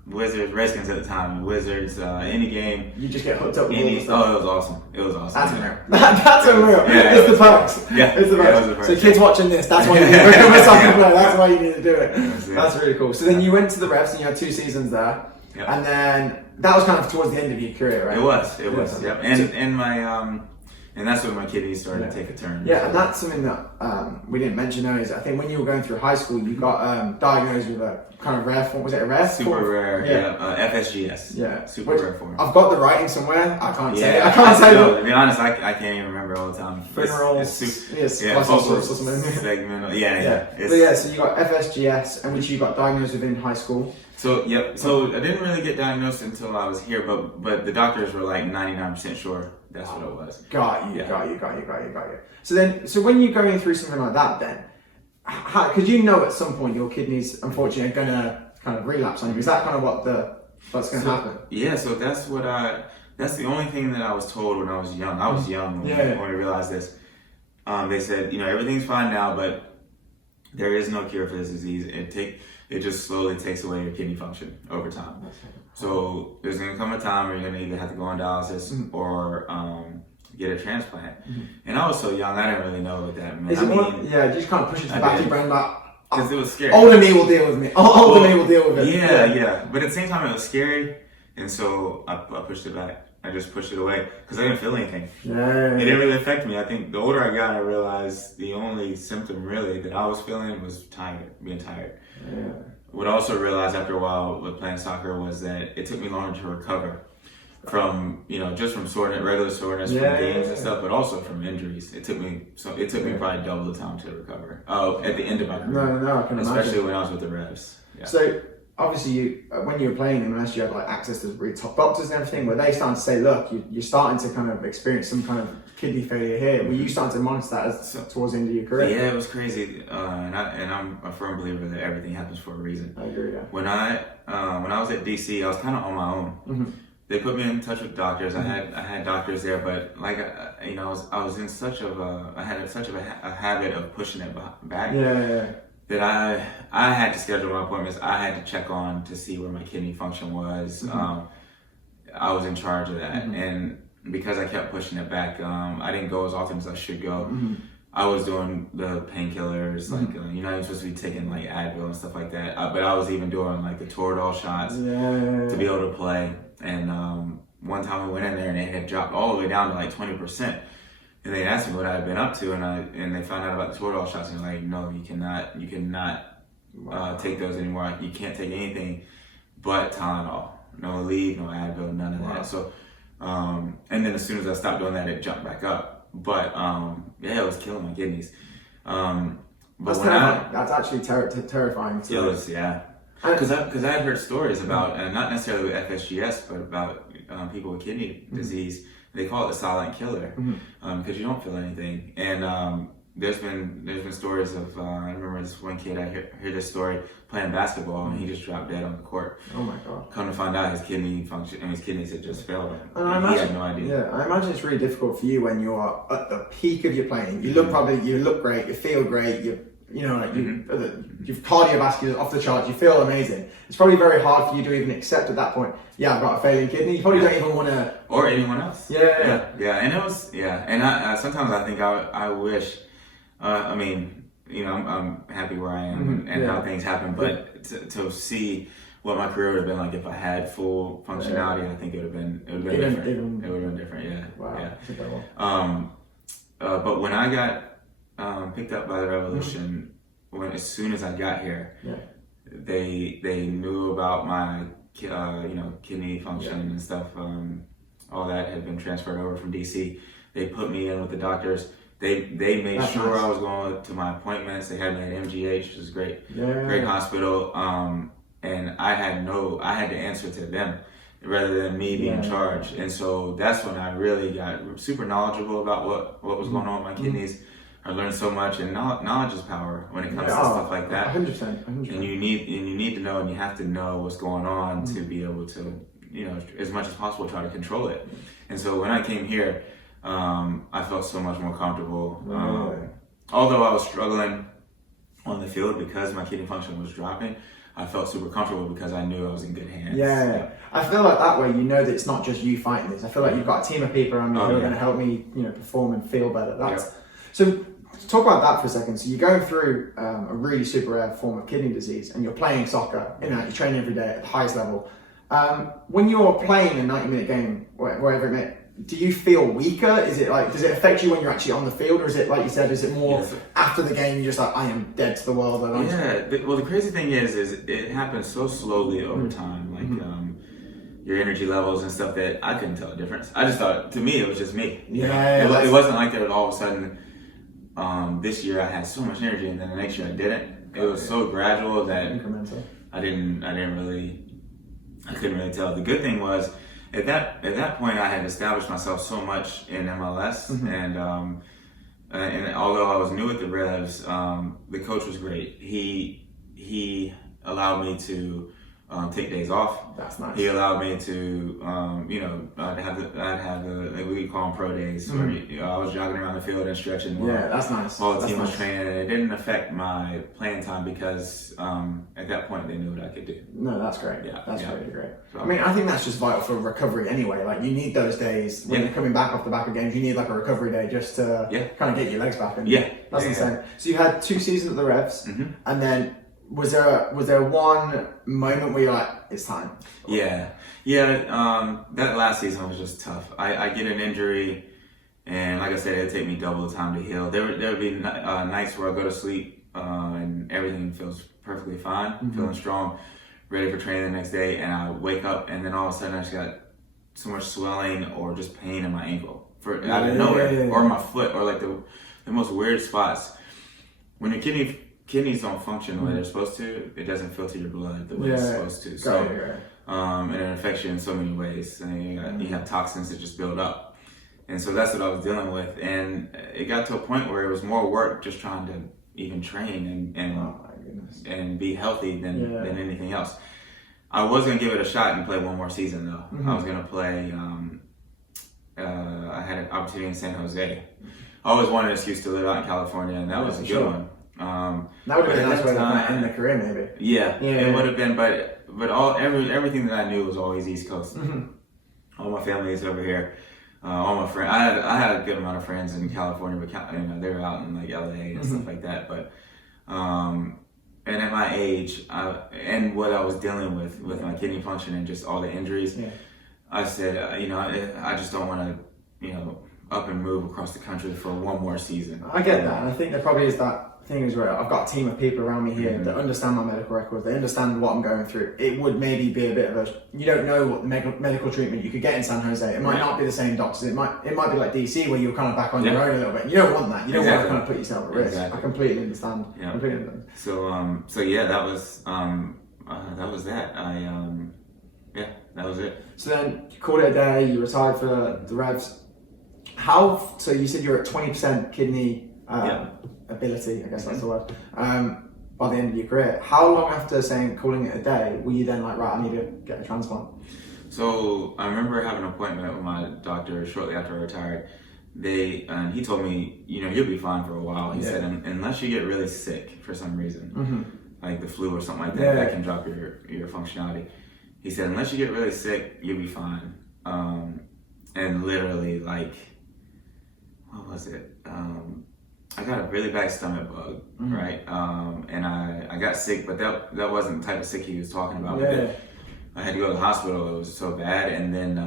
Redskins at the time, Wizards, any game. You just get hooked up with all the stuff. Oh, it was awesome. It was awesome. That's unreal. That's unreal. Yeah, it's the perks. Yeah, it's the perks. It was the perks. So kids watching this, that's why you need to become a soccer player. That's why you need to do it. That's really cool. So then you went to the Revs and you had 2 seasons there. Yep. And then that was kind of towards the end of your career, right? It was. Yep. And my and that's when my kidneys started to take a turn. Yeah, and that's something that we didn't mention earlier. Is I think when you were going through high school, you got diagnosed with a kind of rare form. Was it a rare? Super rare. Yeah. FSGS. Yeah. Super rare form. I've got the writing somewhere. I can't say it. I can't say it. To be honest, I can't even remember all the time. Segmental. So you got FSGS, and which you got diagnosed with in high school. So I didn't really get diagnosed until I was here, but the doctors were like 99% sure that's what it was. Got you. So when you're going through something like that, then, because you know at some point your kidneys, unfortunately, are gonna kind of relapse on you. Is that kind of what's gonna happen? Yeah. So that's the only thing that I was told when I was young. I was young when I realized this. They said, everything's fine now, but there is no cure for this disease. It just slowly takes away your kidney function over time. So there's gonna come a time where you're gonna either have to go on dialysis or get a transplant. And I was so young, I didn't really know what that meant. You just kind of push it to the back of your brain, because it was scary. Older me will deal with me. Older me will deal with it. Yeah. But at the same time, it was scary, and so I pushed it back. I just pushed it away because I didn't feel anything. It didn't really affect me. I think the older I got, I realized the only symptom really that I was feeling was being tired. What I also realized after a while with playing soccer was that it took me longer to recover from, just from regular soreness from games and stuff, but also from injuries. It took me probably double the time to recover at the end of my career. No, I can imagine. Especially when I was with the Revs. Yeah. So obviously, when you were playing, unless you had like access to really top doctors and everything, were they starting to say, look, you're starting to kind of experience some kind of kidney failure here? Were you starting to monitor that towards the end of your career? Yeah, it was crazy, and I'm a firm believer that everything happens for a reason. I agree. Yeah. When I was at DC, I was kind of on my own. They put me in touch with doctors. I had doctors there, but I was in such of a habit of pushing it back. That I had to schedule my appointments. I had to check on to see where my kidney function was. I was in charge of that, and because I kept pushing it back, I didn't go as often as I should go. I was doing the painkillers, like you're not even supposed to be taking like Advil and stuff like that. But I was even doing like the Toradol shots to be able to play. And one time we went in there and it had dropped all the way down to like 20%. And they asked me what I had been up to, and they found out about the Toradol shots, and they're like, no, you cannot take those anymore. You can't take anything but Tylenol. No Aleve, no Advil, none of that. So, and then as soon as I stopped doing that, it jumped back up. But it was killing my kidneys. But that's terrifying. That's actually terrifying. Because I had heard stories about, and not necessarily with FSGS, but about people with kidney disease. They call it the silent killer because you don't feel anything. And there's been stories of I remember this one kid, I hear this story playing basketball, and he just dropped dead on the court. Oh my god! Come to find out his kidney function and his kidneys had just failed him. And he had no idea. Yeah, I imagine it's really difficult for you when you're at the peak of your playing. You look great, you feel great, you've cardiovascular off the charts, you feel amazing. It's probably very hard for you to even accept at that point, I've got a failing kidney. You probably don't even want to... Or anyone else. Yeah. And it was, and I sometimes I think I wish, I'm happy where I am and how things happen, but to see what my career would have been like if I had full functionality, I think it would have been different. It would have been different, Wow. Yeah. But when I got picked up by the Revolution, as soon as I got here, they knew about my kidney function and stuff. All that had been transferred over from DC. They put me in with the doctors. They made sure I was going to my appointments. They had me at MGH, which is great hospital. And I had to answer to them rather than me being in charge. And so that's when I really got super knowledgeable about what was going on with my kidneys. I learned so much, and knowledge is power when it comes to stuff like that. 100%. And you need to know, and you have to know what's going on to be able to, as much as possible, try to control it. And so when I came here, I felt so much more comfortable. Although I was struggling on the field because my kidney function was dropping, I felt super comfortable because I knew I was in good hands. Yeah. I feel like that way, that it's not just you fighting this. I feel like you've got a team of people around me who are going to help me, perform and feel better. So talk about that for a second. So you're going through a really super rare form of kidney disease, and you're playing soccer. You're training every day at the highest level. When you're playing a 90-minute game, wherever it may, do you feel weaker? Is it like, does it affect you when you're actually on the field, or is it, like you said, is it more after the game you're just like, I am dead to the world? Well, the crazy thing is it happens so slowly over time. Like your energy levels and stuff that I couldn't tell a difference. I just thought, to me, it was just me. It wasn't like that all of a sudden. This year I had so much energy, and then the next year I didn't. It was so gradual that I couldn't really tell. The good thing was, at that point I had established myself so much in MLS, and although I was new at the Revs, the coach was great. He allowed me to take days off. That's nice. He allowed me to, I'd have the like we call them pro days, where I was jogging around the field and stretching. That's nice. While the team was training, and it didn't affect my playing time because at that point they knew what I could do. No, that's great. That's really great. So, I mean, I think that's just vital for recovery anyway. Like, you need those days when you're coming back off the back of games. You need like a recovery day just to kind of get your legs back. And that's insane. So you had 2 seasons at the Revs, and then. Was there one moment where you're like, it's time? That last season was just tough. I get an injury, and like I said, it'd take me double the time to heal. There would be nights where I go to sleep and everything feels perfectly fine, feeling strong, ready for training the next day, and I wake up, and then all of a sudden I just got so much swelling or just pain in my ankle out of nowhere, or my foot, or like the most weird spots. When your kidneys don't function the way they're supposed to, it doesn't filter your blood the way it's supposed to. So, and it affects you in so many ways. And you have toxins that just build up. And so that's what I was dealing with. And it got to a point where it was more work just trying to even train and be healthy than anything else. I was going to give it a shot and play one more season though. I was going to play, I had an opportunity in San Jose. I always wanted an excuse to live out in California, and that was a good one. That would have been a nice way to end the career, maybe. It would have been, but everything that I knew was always East Coast. All my family is over here. All my friends, I had a good amount of friends in California, but they were out in like LA and stuff like that. But and at my age, and what I was dealing with my kidney function and just all the injuries, I said, I just don't want to, up and move across the country for one more season. I get that, and I think there probably is that thing is where I've got a team of people around me here that understand my medical records, they understand what I'm going through. It would maybe be a bit of you don't know what the medical treatment you could get in San Jose. It might not be the same doctors. It might be like DC where you're kind of back on your own a little bit. You don't want that. You don't want to kind of put yourself at risk. I completely understand. So that was that. That was it. So then you called it a day, you retired for the Revs. So you said you're at 20% kidney ability, I guess that's the word, by the end of your career. How long after calling it a day, were you then like, right, I need to get a transplant? So I remember having an appointment with my doctor shortly after I retired. He told me, you'll be fine for a while. He said, unless you get really sick for some reason, like the flu or something like that, that can drop your functionality. He said, unless you get really sick, you'll be fine. And literally, like, what was it? I got a really bad stomach bug, right? And I got sick, but that wasn't the type of sick he was talking about. I had to go to the hospital. It was so bad, and then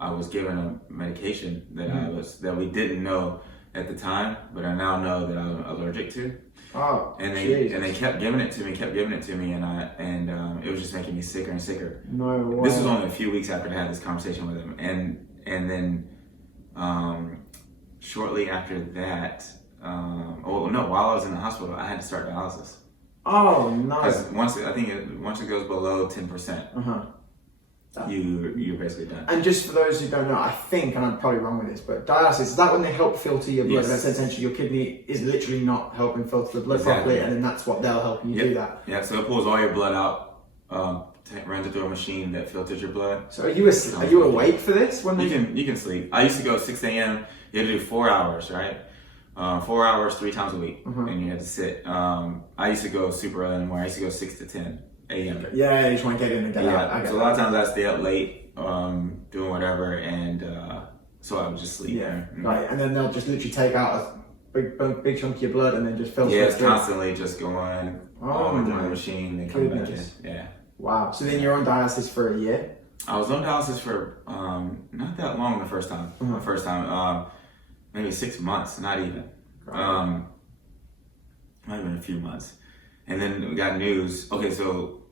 I was given a medication that we didn't know at the time, but I now know that I'm allergic to. Oh, and they kept giving it to me, and it was just making me sicker and sicker. No way. This was only a few weeks after I had this conversation with him, and then shortly after that, while I was in the hospital, I had to start dialysis. Oh no! Because once it goes below 10%, you're basically done. And just for those who don't know, I think, and I'm probably wrong with this, but dialysis, is that when they help filter your blood? Yes. And essentially your kidney is literally not helping filter the blood Exactly. properly, and then that's what they'll help you do that. Yeah, so it pulls all your blood out, runs it through a machine that filters your blood. So are you awake for this? When You can sleep. I used to go 6 a.m. You had to do 4 hours, right? 4 hours 3 times a week, and you had to sit. I used to go super early in the morning. I used to go 6 to 10 a.m. Yeah, you just want to get in and get out. I get So a lot of times I stay up late, doing whatever, and so I would just sleep. Yeah, right. And then they'll just literally take out a big chunk of your blood and then just filter Yeah, it it's through. constantly just going Oh, through my the machine and come back in. goodness. Yeah. Wow. So then you're on dialysis for a year? I was on dialysis for not that long the first time. Maybe 6 months, not even. Might have been a few months. And then we got news. Okay, so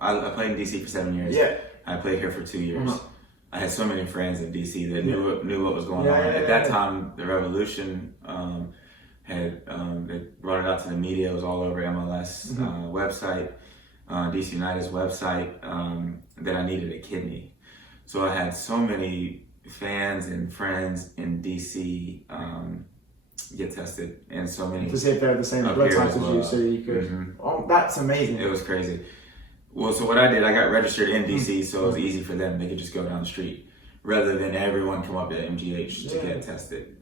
I played in DC for 7 years. Yeah. I played here for 2 years. I had so many friends in DC that knew what was going on. At that time, the Revolution had they brought it out to the media. It was all over MLS website, DC United's website, that I needed a kidney. So I had so many fans and friends in DC get tested, and so many To see if they're the same up blood here type as as well. you, so you could. Oh, that's amazing. It was crazy. Well, so what I did, I got registered in DC, so it was easy for them. They could just go down the street rather than everyone come up to MGH to get tested.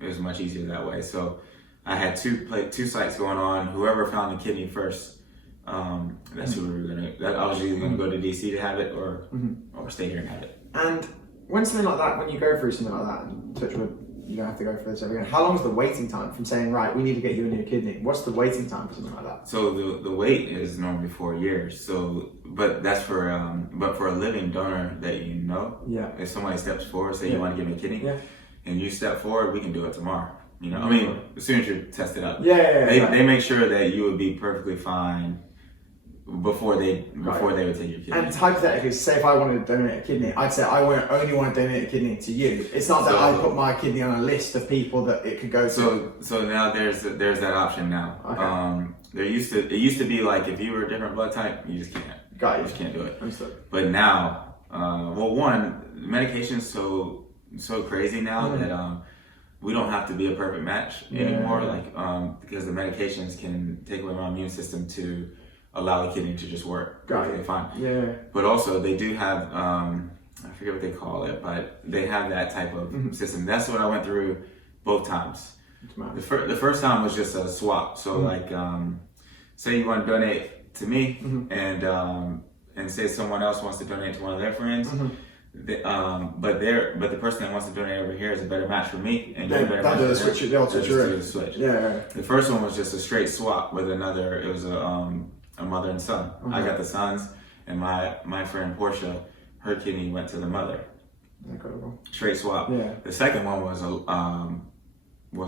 It was much easier that way. So I had two sites going on. Whoever found the kidney first, that's who we were gonna. I was either gonna go to DC to have it or stay here and have it. And when something like that, when you go through something like that, and touch wood, you don't have to go for this ever again. How long is the waiting time from saying, right, we need to get you a new kidney? What's the waiting time for something like that? So the wait is normally 4 years. So, but that's for a living donor that you know. Yeah. If somebody steps forward, say you want to give me a kidney, and you step forward, we can do it tomorrow. You know, I mean, as soon as you're tested up. They make sure that you would be perfectly fine before they would take your kidney. And hypothetically, say if I wanted to donate a kidney, I'd say I only want to donate a kidney to you. It's not that I put my kidney on a list of people that it could go to. So now there's that option now. Okay. It used to be like if you were a different blood type, you just can't. Got You just can't do it. Understood. But now, medication's so crazy now that we don't have to be a perfect match anymore. Like because the medications can take away my immune system to allow the kidney to just work perfectly fine. Yeah. But also they do have I forget what they call it, but they have that type of system. That's what I went through both times. The first time was just a swap. So like say you want to donate to me and say someone else wants to donate to one of their friends. But the person that wants to donate over here is a better match for me, and you're a better match for them. They'll switch the switch. Yeah. The first one was just a straight swap with another. It was a mother and son. I got the sons, and my friend Portia, her kidney went to the mother. Incredible. Straight swap. Yeah. The second one was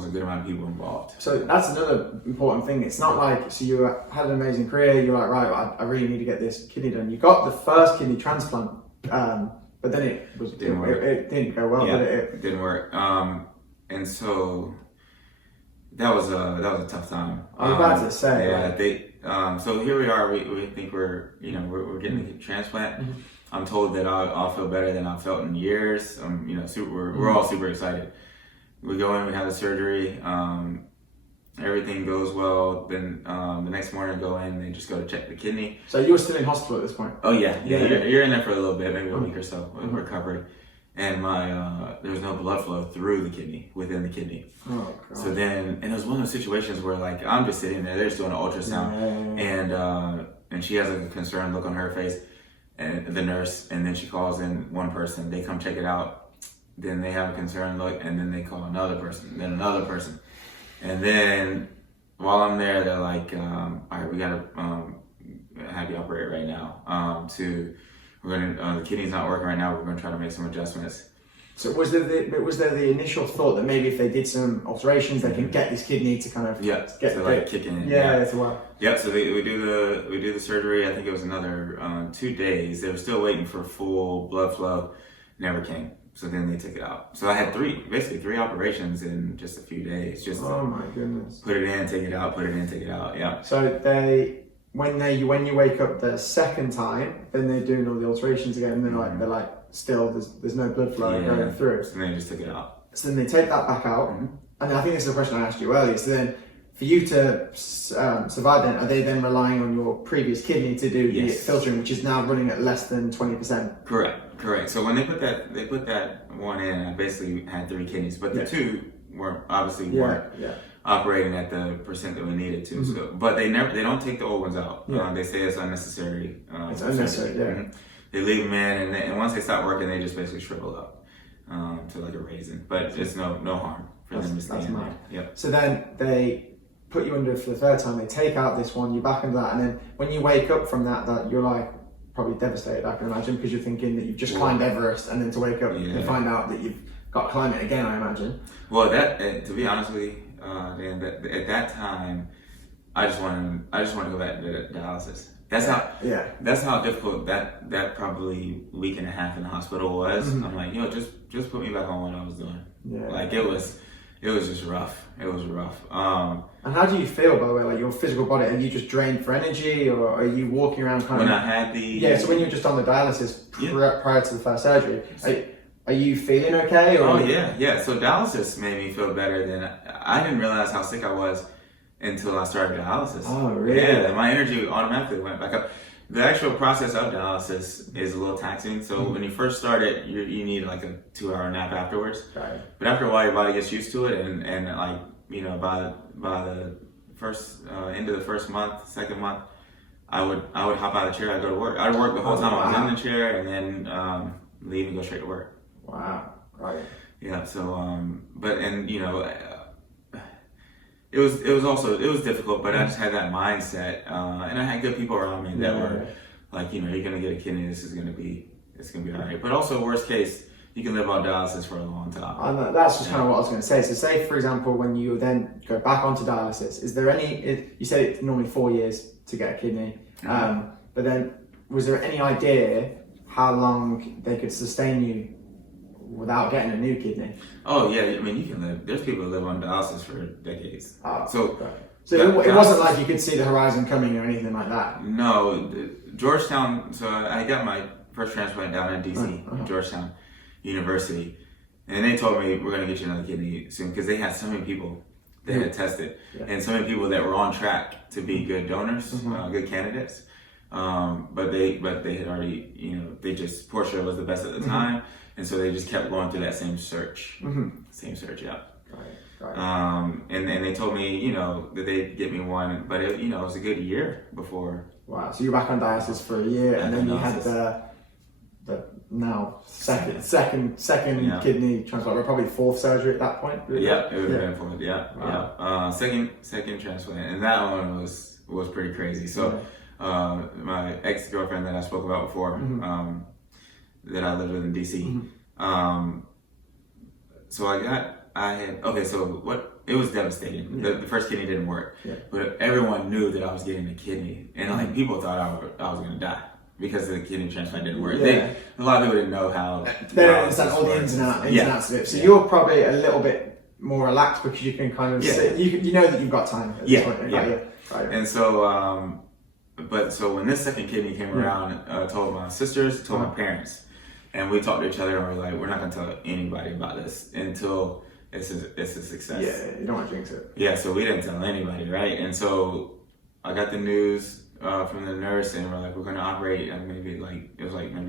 a good amount of people involved. So that's another important thing. It's not like, so you had an amazing career, you're like, right, I really need to get this kidney done. You got the first kidney transplant, but then it didn't go well, did it? It didn't work. And so that was a tough time. I was about to say. Yeah, so here we are. We think we're getting the transplant. I'm told that I'll feel better than I've felt in years. We're all super excited. We go in, we have the surgery. Everything goes well. Then the next morning, I go in. They just go to check the kidney. So you were still in hospital at this point? Oh yeah. You're in there for a little bit, maybe a week or so, recovery. And there was no blood flow through the kidney, within the kidney. Oh God. So then, and it was one of those situations where like I'm just sitting there, they're just doing an ultrasound, and she has like a concerned look on her face, and the nurse, and then she calls in one person. They come check it out. Then they have a concerned look, and then they call another person, then another person, and then while I'm there, they're like, "All right, we gotta have you operate right now. The kidney's not working right now. We're gonna try to make some adjustments." So was there the initial thought that maybe if they did some alterations, they can get this kidney to kind of kick in? It's a while. Yep. So we do the surgery. I think it was another 2 days. They were still waiting for full blood flow. Never came. So then they took it out. So I had basically three operations in just a few days. Just oh my goodness. Put it in, take it out, put it in, take it out. Yeah. So when you wake up the second time, then they're doing all the alterations again, and they're like still there's no blood flow going through. And they just took it out. So then they take that back out, and I think this is a question I asked you earlier. So then, for you to survive, then are they then relying on your previous kidney to do the filtering, which is now running at less than 20%? Correct. So when they put that one in, I basically had 3 kidneys, but the 2 weren't operating at the percent that we needed to. So, but they don't take the old ones out. They say it's unnecessary. It's unnecessary. They leave them in, and once they stop working, they just basically shrivel up to like a raisin. But it's no harm for them to stay in there. Yep. So then they put you under for the 3rd time. They take out this one, you're back under that, and then when you wake up from that you're like probably devastated, I can imagine, because you're thinking that you've just climbed Everest, and then to wake up and find out that you've got to climb it again, I imagine. Well, to be honest with you, Dan, at that time, I just wanted to go back to dialysis. That's how difficult that probably week and a half in the hospital was. I'm like, just put me back on what I was doing. Yeah. Like it was just rough. It was rough. And how do you feel, by the way, like your physical body? Are you just drained for energy, or are you walking around kind of? When I had the so when you're just on the dialysis prior to the first surgery, are you feeling okay? Or Yeah. So dialysis made me feel better than I didn't realize how sick I was until I started dialysis. Oh, really? Yeah, my energy automatically went back up. The actual process of dialysis is a little taxing. So when you first start it, you need like a 2-hour nap afterwards. Right. But after a while, your body gets used to it, and like by the first end of the first month, second month, I would hop out of the chair. I'd go to work. I'd work the whole time I was in the chair, and then leave and go straight to work. Wow. Right. Yeah. So it was difficult, but I just had that mindset, and I had good people around me that were like, you're gonna get a kidney. It's gonna be all right. But also, worst case, you can live on dialysis for a long time. And that's just kind of what I was going to say. So, say for example, when you then go back onto dialysis, is there any? You said it's normally 4 years to get a kidney, but then was there any idea how long they could sustain you without getting a new kidney? Oh yeah, I mean you can live. There's people who live on dialysis for decades. So it wasn't like you could see the horizon coming or anything like that. No, Georgetown. So I got my first transplant down in DC, Georgetown University, and they told me we're gonna get you another kidney soon because they had so many people that had tested and so many people that were on track to be good donors, good candidates. But they had already, Portia was the best at the time. And so they just kept going through that same search. Yeah. Right. And they told me, that they'd get me one, but it was a good year before. Wow. So you're back on dialysis for a year, and then you had the now second kidney transplant, or probably 4th surgery at that point. Really? Yeah, it would have been 4th. Yeah. Wow. Second transplant, and that one was pretty crazy. So my ex-girlfriend that I spoke about before. That I lived with in DC. It was devastating. The first kidney didn't work, but everyone knew that I was getting a kidney, and like people thought I was gonna die because the kidney transplant didn't work. A lot of people didn't know how. They don't understand all the ins and outs of it. So you're probably a little bit more relaxed because you can kind of say, you know that you've got time at this point. Right. And so, so when this second kidney came around, I told my sisters, told my parents. And we talked to each other and we're like, we're not going to tell anybody about this until it's a success. Yeah, you don't want to jinx it. Yeah, so we didn't tell anybody, right? And so I got the news from the nurse and we're like, we're going to operate and maybe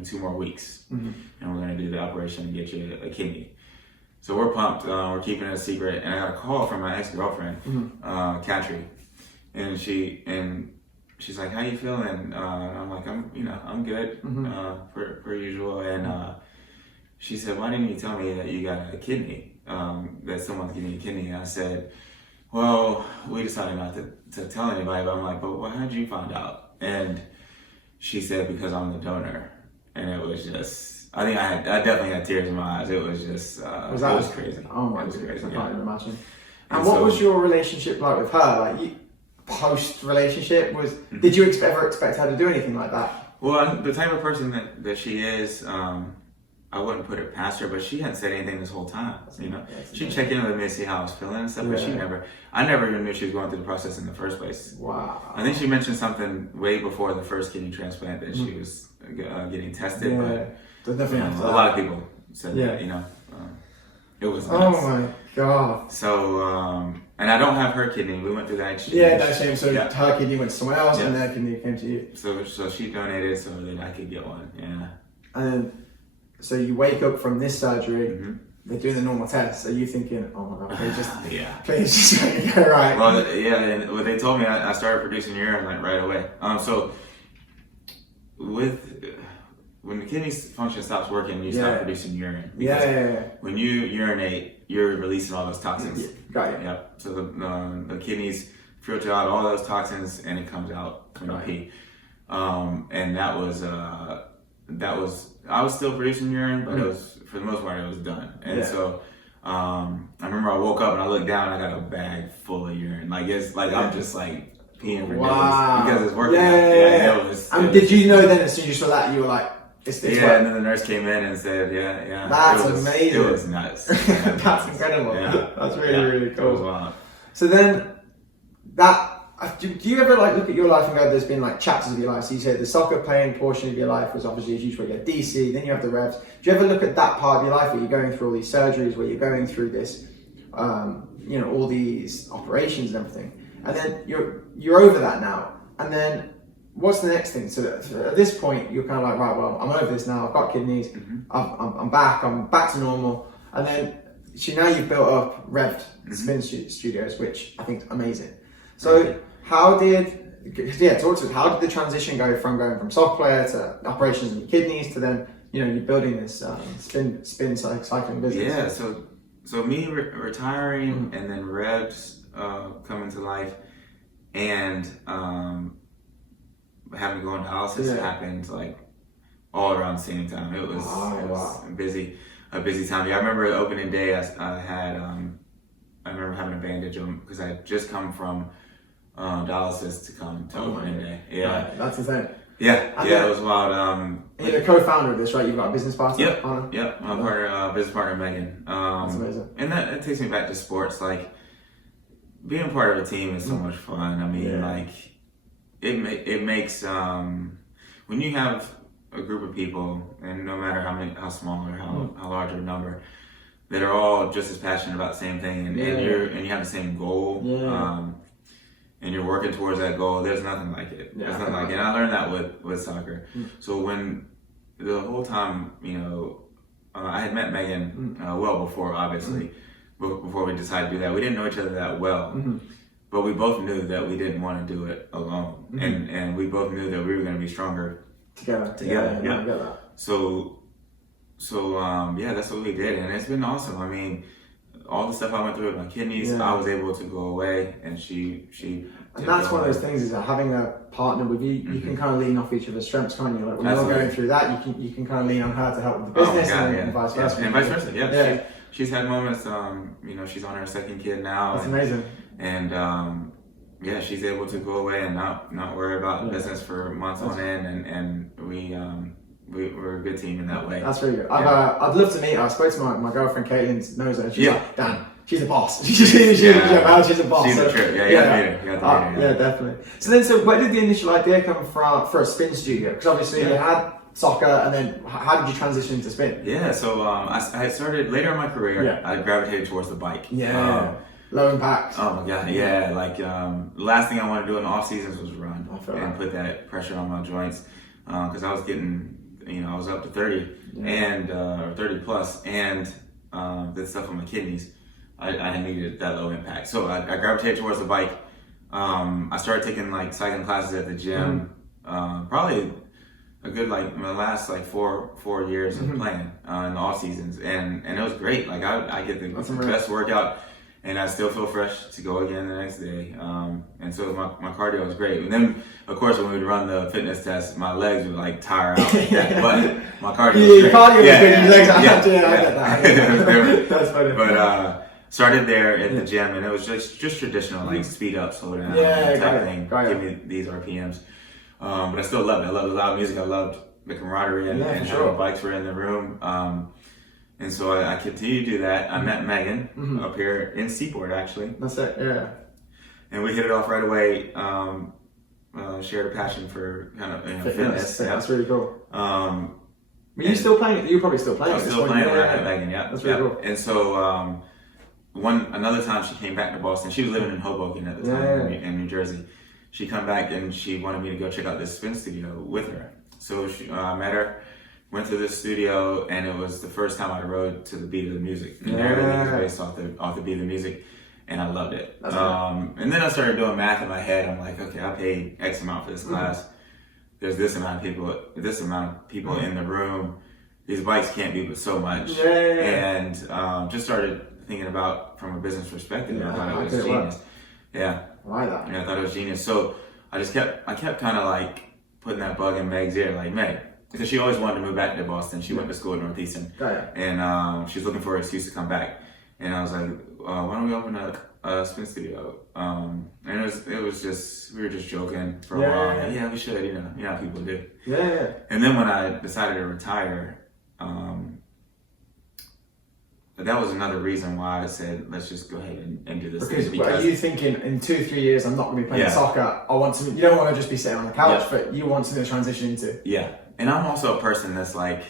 2 more weeks. And we're going to do the operation and get you a kidney. So we're pumped. We're keeping it a secret. And I got a call from my ex-girlfriend, Katri. And she's like, how you feeling? And I'm like, I'm good, per usual. And she said, why didn't you tell me that you got a kidney, that someone's giving you a kidney? And I said, well, we decided not to tell anybody. But I'm like, but how did you find out? And she said, because I'm the donor. And it was just, I definitely had tears in my eyes. It was just, it was crazy. Oh my goodness, I can't even imagine. And what was your relationship like with her? Like, post relationship did you ever expect her to do anything like that? Well, the type of person that she is, I I wouldn't put it past her, but she hadn't said anything this whole time. You know, That's she'd amazing. check in with me and see how I was feeling and stuff, but I never even knew she was going through the process in the first place. Wow. I think she mentioned something way before the first kidney transplant that she was getting tested, but There's nothing after a that. lot of people said Yeah. that, you know. It was Oh nuts. my god. So, and I don't have her kidney. We went through that exchange. Yeah, no shame. So Yeah. her kidney went to someone else, and Yeah. their kidney came to you. So she donated so that I could get one. Yeah. And then, so you wake up from this surgery. Mm-hmm. They're doing the normal tests. Are you thinking, oh my god, Yeah. please just make it go right? Well, yeah, and what they told me, I started producing urine like right away. So when the kidney function stops working, you stop producing urine. Yeah, Because yeah, yeah. when you urinate, you're releasing all those toxins. Yeah, got it. Yep. So the kidneys filter out all those toxins, and it comes out when you pee. And that was I was still producing urine, but it was, for the most part, it was done. And so I remember I woke up and I looked down and I got a bag full of urine. Like it's like I'm just like peeing for days because it's working. Yeah. It was, Did you know then as soon as you saw that you were like, it's and then the nurse came in and said, yeah. That's it was, amazing. It was nuts. That's incredible. Yeah. That's really It was cool. wild. So then, do you ever like look at your life and go, there's been like chapters of your life? So you said the soccer playing portion of your life was obviously a huge part. You had DC, then you have the Revs. Do you ever look at that part of your life where you're going through all these surgeries, where you're going through this, all these operations and everything, and then you're over that now, and then what's the next thing? So at this point, you're kind of like, right, well, I'm over this now. I've got kidneys. I'm back to normal, and then now you've built up Rev'd Spin Studios, which I think is amazing. So how did the transition go from going from soccer player to operations in your kidneys to then you're building this spin cycling business? Yeah, so me retiring and then Revs coming to life and having to go on dialysis happened like all around the same time. It was a busy time. Yeah, I remember the opening day I remember having a bandage on because I had just come from dialysis to come to opening day. Yeah, right, that's the thing. Yeah, it was wild. And you're the co-founder of this, right? You've got a business partner. Yep. My business partner Megan. That's amazing. And that takes me back to sports. Like being part of a team is so much fun. I mean, like it makes when you have a group of people, and no matter how small or how large of a number, that are all just as passionate about the same thing, and you have the same goal. And you're working towards that goal. There's nothing like it. There's nothing like it. And I learned that with soccer. So when the whole time, I had met Megan well before, obviously, before we decided to do that. We didn't know each other that well, but we both knew that we didn't want to do it alone, and we both knew that we were going to be stronger together. Yeah. So that's what we did, and it's been awesome. I mean, all the stuff I went through with my kidneys, I was able to go away, and she. And that's one of those things, is that having a partner with you, you can kind of lean off each other's strengths, can't you? Like when you're going through that, you can kind of lean on her to help with the business, and vice versa. And vice versa, yeah. She's had moments. She's on her second kid now. That's amazing. And she's able to go away and not worry about business for months on end, and we're a good team in that way. That's really good. I'd love to meet her. I spoke to my girlfriend Caitlin knows her, and she's like, Dan, she's a boss. she's a boss. She's a trip. Yeah, you got to meet her. Yeah, definitely. So where did the initial idea come from for a spin studio? Because obviously you had soccer, and then how did you transition into spin? Yeah, so I started later in my career. I gravitated towards the bike. Low impact. Oh my god, yeah. Like the last thing I wanted to do in the off seasons was run and put that pressure on my joints because I was getting. I was up to 30 and or 30 plus, and the stuff on my kidneys, I needed that low impact. So I gravitated towards the bike. I started taking like cycling classes at the gym, probably a good my last 4 years of playing in the off seasons, and it was great. Like I get the best workout. And I still feel fresh to go again the next day. And so my cardio was great. And then, of course, when we would run the fitness test, my legs would tire out. But my cardio was great. Cardio was good. Your legs, I get that. It was different. That's funny. But started there at the gym, and it was just traditional, speed up, slow down type thing. Give me these RPMs. But I still loved it. I loved the loud music. I loved the camaraderie and, Yeah, and for how sure. the bikes were in the room. And so I continued to do that. I met Megan up here in Seaport, actually. That's it. Yeah. And we hit it off right away. Shared a passion for kind of fitness. Yeah, that's really cool. Were you and- still playing? You were probably still playing. I was at this still point. playing when I Yeah. met Megan, yeah. That's really cool. And so another time she came back to Boston. She was living in Hoboken at the time in New Jersey. She come back and she wanted me to go check out this spin studio with her. So I met her, went to this studio, and it was the first time I rode to the beat of the music. And everything was based off the beat of the music, and I loved it. That's right. And then I started doing math in my head. I'm like, okay, I paid X amount for this class. There's this amount of people in the room. These bikes can't be but so much. And just started thinking about from a business perspective. I thought it was genius. Yeah. I like that. Yeah, I thought it was genius. So I kept kind of like putting that bug in Meg's ear, like Meg, because she always wanted to move back to Boston. She went to school at Northeastern, and she's looking for an excuse to come back. And I was like, why don't we open a spin studio? And it was just, we were just joking for a while. Like, yeah, we should, you know how people do. Yeah. And then when I decided to retire, that was another reason why I said, let's just go ahead and do this. Because are you thinking in 2-3 years I'm not going to be playing soccer? I want to. You don't want to just be sitting on the couch, but you want something to transition into. Yeah, and I'm also a person that's like,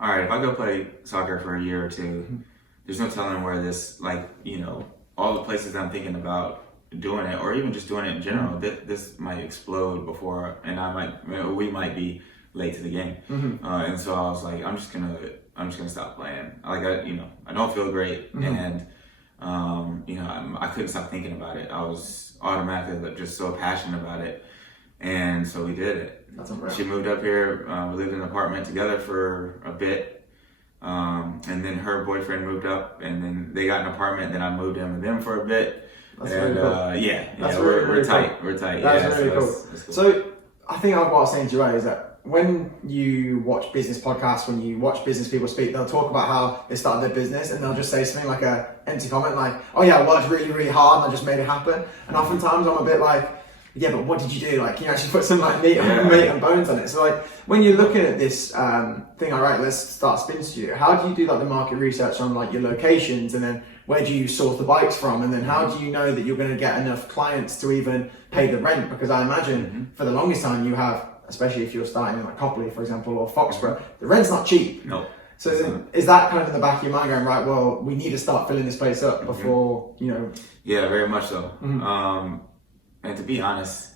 all right, if I go play soccer for a year or two, there's no telling where this, like, all the places I'm thinking about doing it, or even just doing it in general, this might explode before, and we might be late to the game. And so I was like, I'm just gonna stop playing. Like I don't feel great, and I couldn't stop thinking about it. I was automatically just so passionate about it, and so we did it. That's unreal. She moved up here. We lived in an apartment together for a bit, and then her boyfriend moved up, and then they got an apartment. Then I moved in with them for a bit. That's and really cool. we're tight. We're tight. That's really cool. That's cool. So I think what I was saying to you earlier is that when you watch business podcasts, when you watch business people speak, they'll talk about how they started their business, and they'll just say something like a empty comment like, oh yeah, I worked really, really hard and I just made it happen. And oftentimes I'm a bit like, yeah, but what did you do? Like, can you actually put some like meat and bones on it? So like, when you're looking at this thing, all right, let's start Spin Studio. How do you do like the market research on like your locations, and then where do you source the bikes from? And then how do you know that you're going to get enough clients to even pay the rent? Because I imagine for the longest time you have, especially if you're starting in like Copley, for example, or Foxborough, the rent's not cheap. No. So is that kind of in the back of your mind going, right, well, we need to start filling this place up before, Yeah, very much so. And to be honest,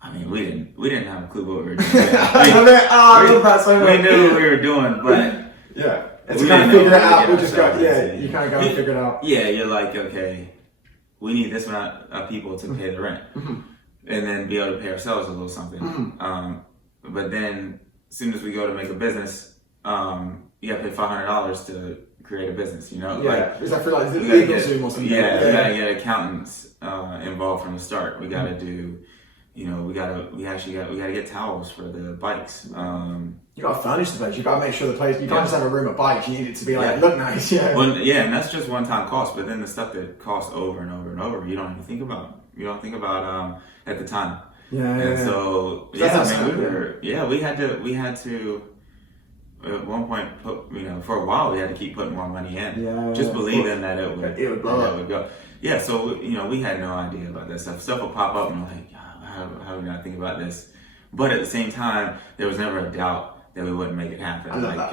I mean, we didn't have a clue what we were doing. I love that so much. We knew what we were doing, but it's we kind of didn't know figure it what out. we We were just getting go, ourselves you kind of go and figure it out. Yeah, you're like, okay, we need this amount of people to pay the rent, and then be able to pay ourselves a little something. But then, as soon as we go to make a business, you got to pay $500 to create a business. Is that for like the legal Zoom or something? Yeah, you got to get accountants involved from the start. We got to do. We gotta get towels for the bikes. You gotta furnish the place. You gotta make sure the place. You can't just have a room of bikes. You need it to be like look nice. Well, and that's just one-time cost. But then the stuff that costs over and over and over, you don't even think about. You don't think about at the time. So we had to. At one point, for a while, we had to keep putting more money in. Just believing that it would blow up. It would go. Yeah. So we had no idea about that stuff. Stuff would pop up, and we're like, how do we not think about this? But at the same time, there was never a doubt that we wouldn't make it happen. I love that.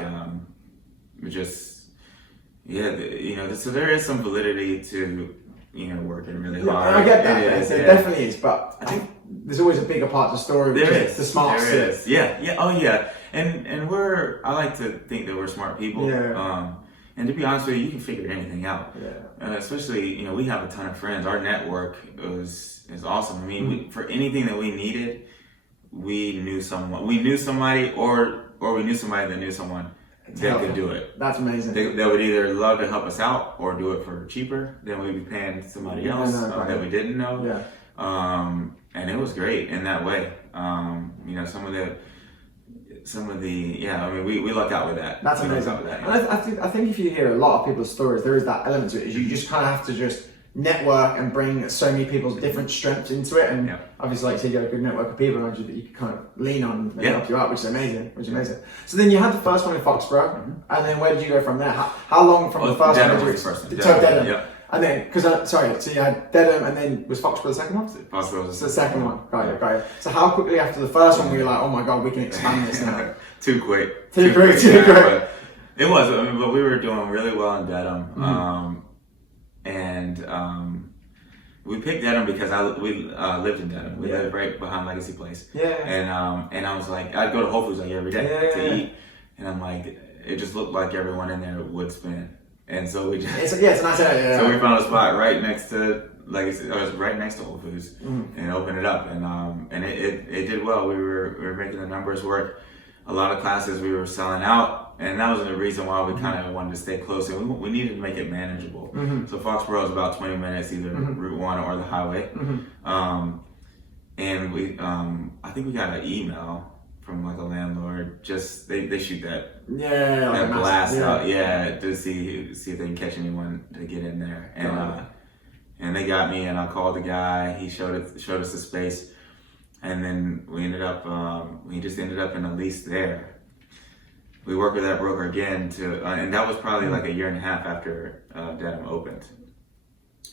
So there is some validity to working really hard. I get that. There definitely is, but I think there's always a bigger part of the story. There is the smart stuff. There is. Yeah. Oh yeah. And I like to think that we're smart people. And to be honest with you can figure anything out. Especially, we have a ton of friends. Our network is awesome. I mean, for anything that we needed, we knew someone. We knew somebody, or we knew somebody that knew someone that could do it. That's amazing. They would either love to help us out or do it for cheaper than we'd be paying somebody else that we didn't know. And it was great in that way. We luck out with that. That's amazing. And I think if you hear a lot of people's stories, there is that element to it. Is you just kind of have to just network and bring so many people's different strengths into it. And Yeah. obviously, like you said, you got a good network of people around you that you can kind of lean on and Yeah. help you out, which is amazing. So then you had the first one in Foxborough, and then where did you go from there? How long from the first Dedham one? was the first one. So Dedham. Yeah. And then, so you had Dedham, and then was Foxborough the second one? Foxborough was So the second one. Got you. So how quickly after the first one were you like, oh my god, we can expand this now? Too quick. Too quick. But it was, but we were doing really well in Dedham. We picked Dedham because we lived in Dedham. We lived right behind Legacy Place. Yeah. And I was like, I'd go to Whole Foods like every day to eat, and I'm like, it just looked like everyone in there would spin, and so we just It's a nice area. so we found a spot right next to Legacy. It was right next to Whole Foods, and opened it up, and it did well. We were making the numbers work. A lot of classes we were selling out, and that was the reason why we kind of wanted to stay close, and we needed to make it manageable. So Foxborough is about 20 minutes, either Route 1 or the highway. And we, I think we got an email from like a landlord. Just they shoot that like blast massive, out, to see if they can catch anyone to get in there, and they got me, and I called the guy. He showed us the space. And then we just ended up in a lease there. We worked with that broker again and that was probably like a year and a half after Dedham opened.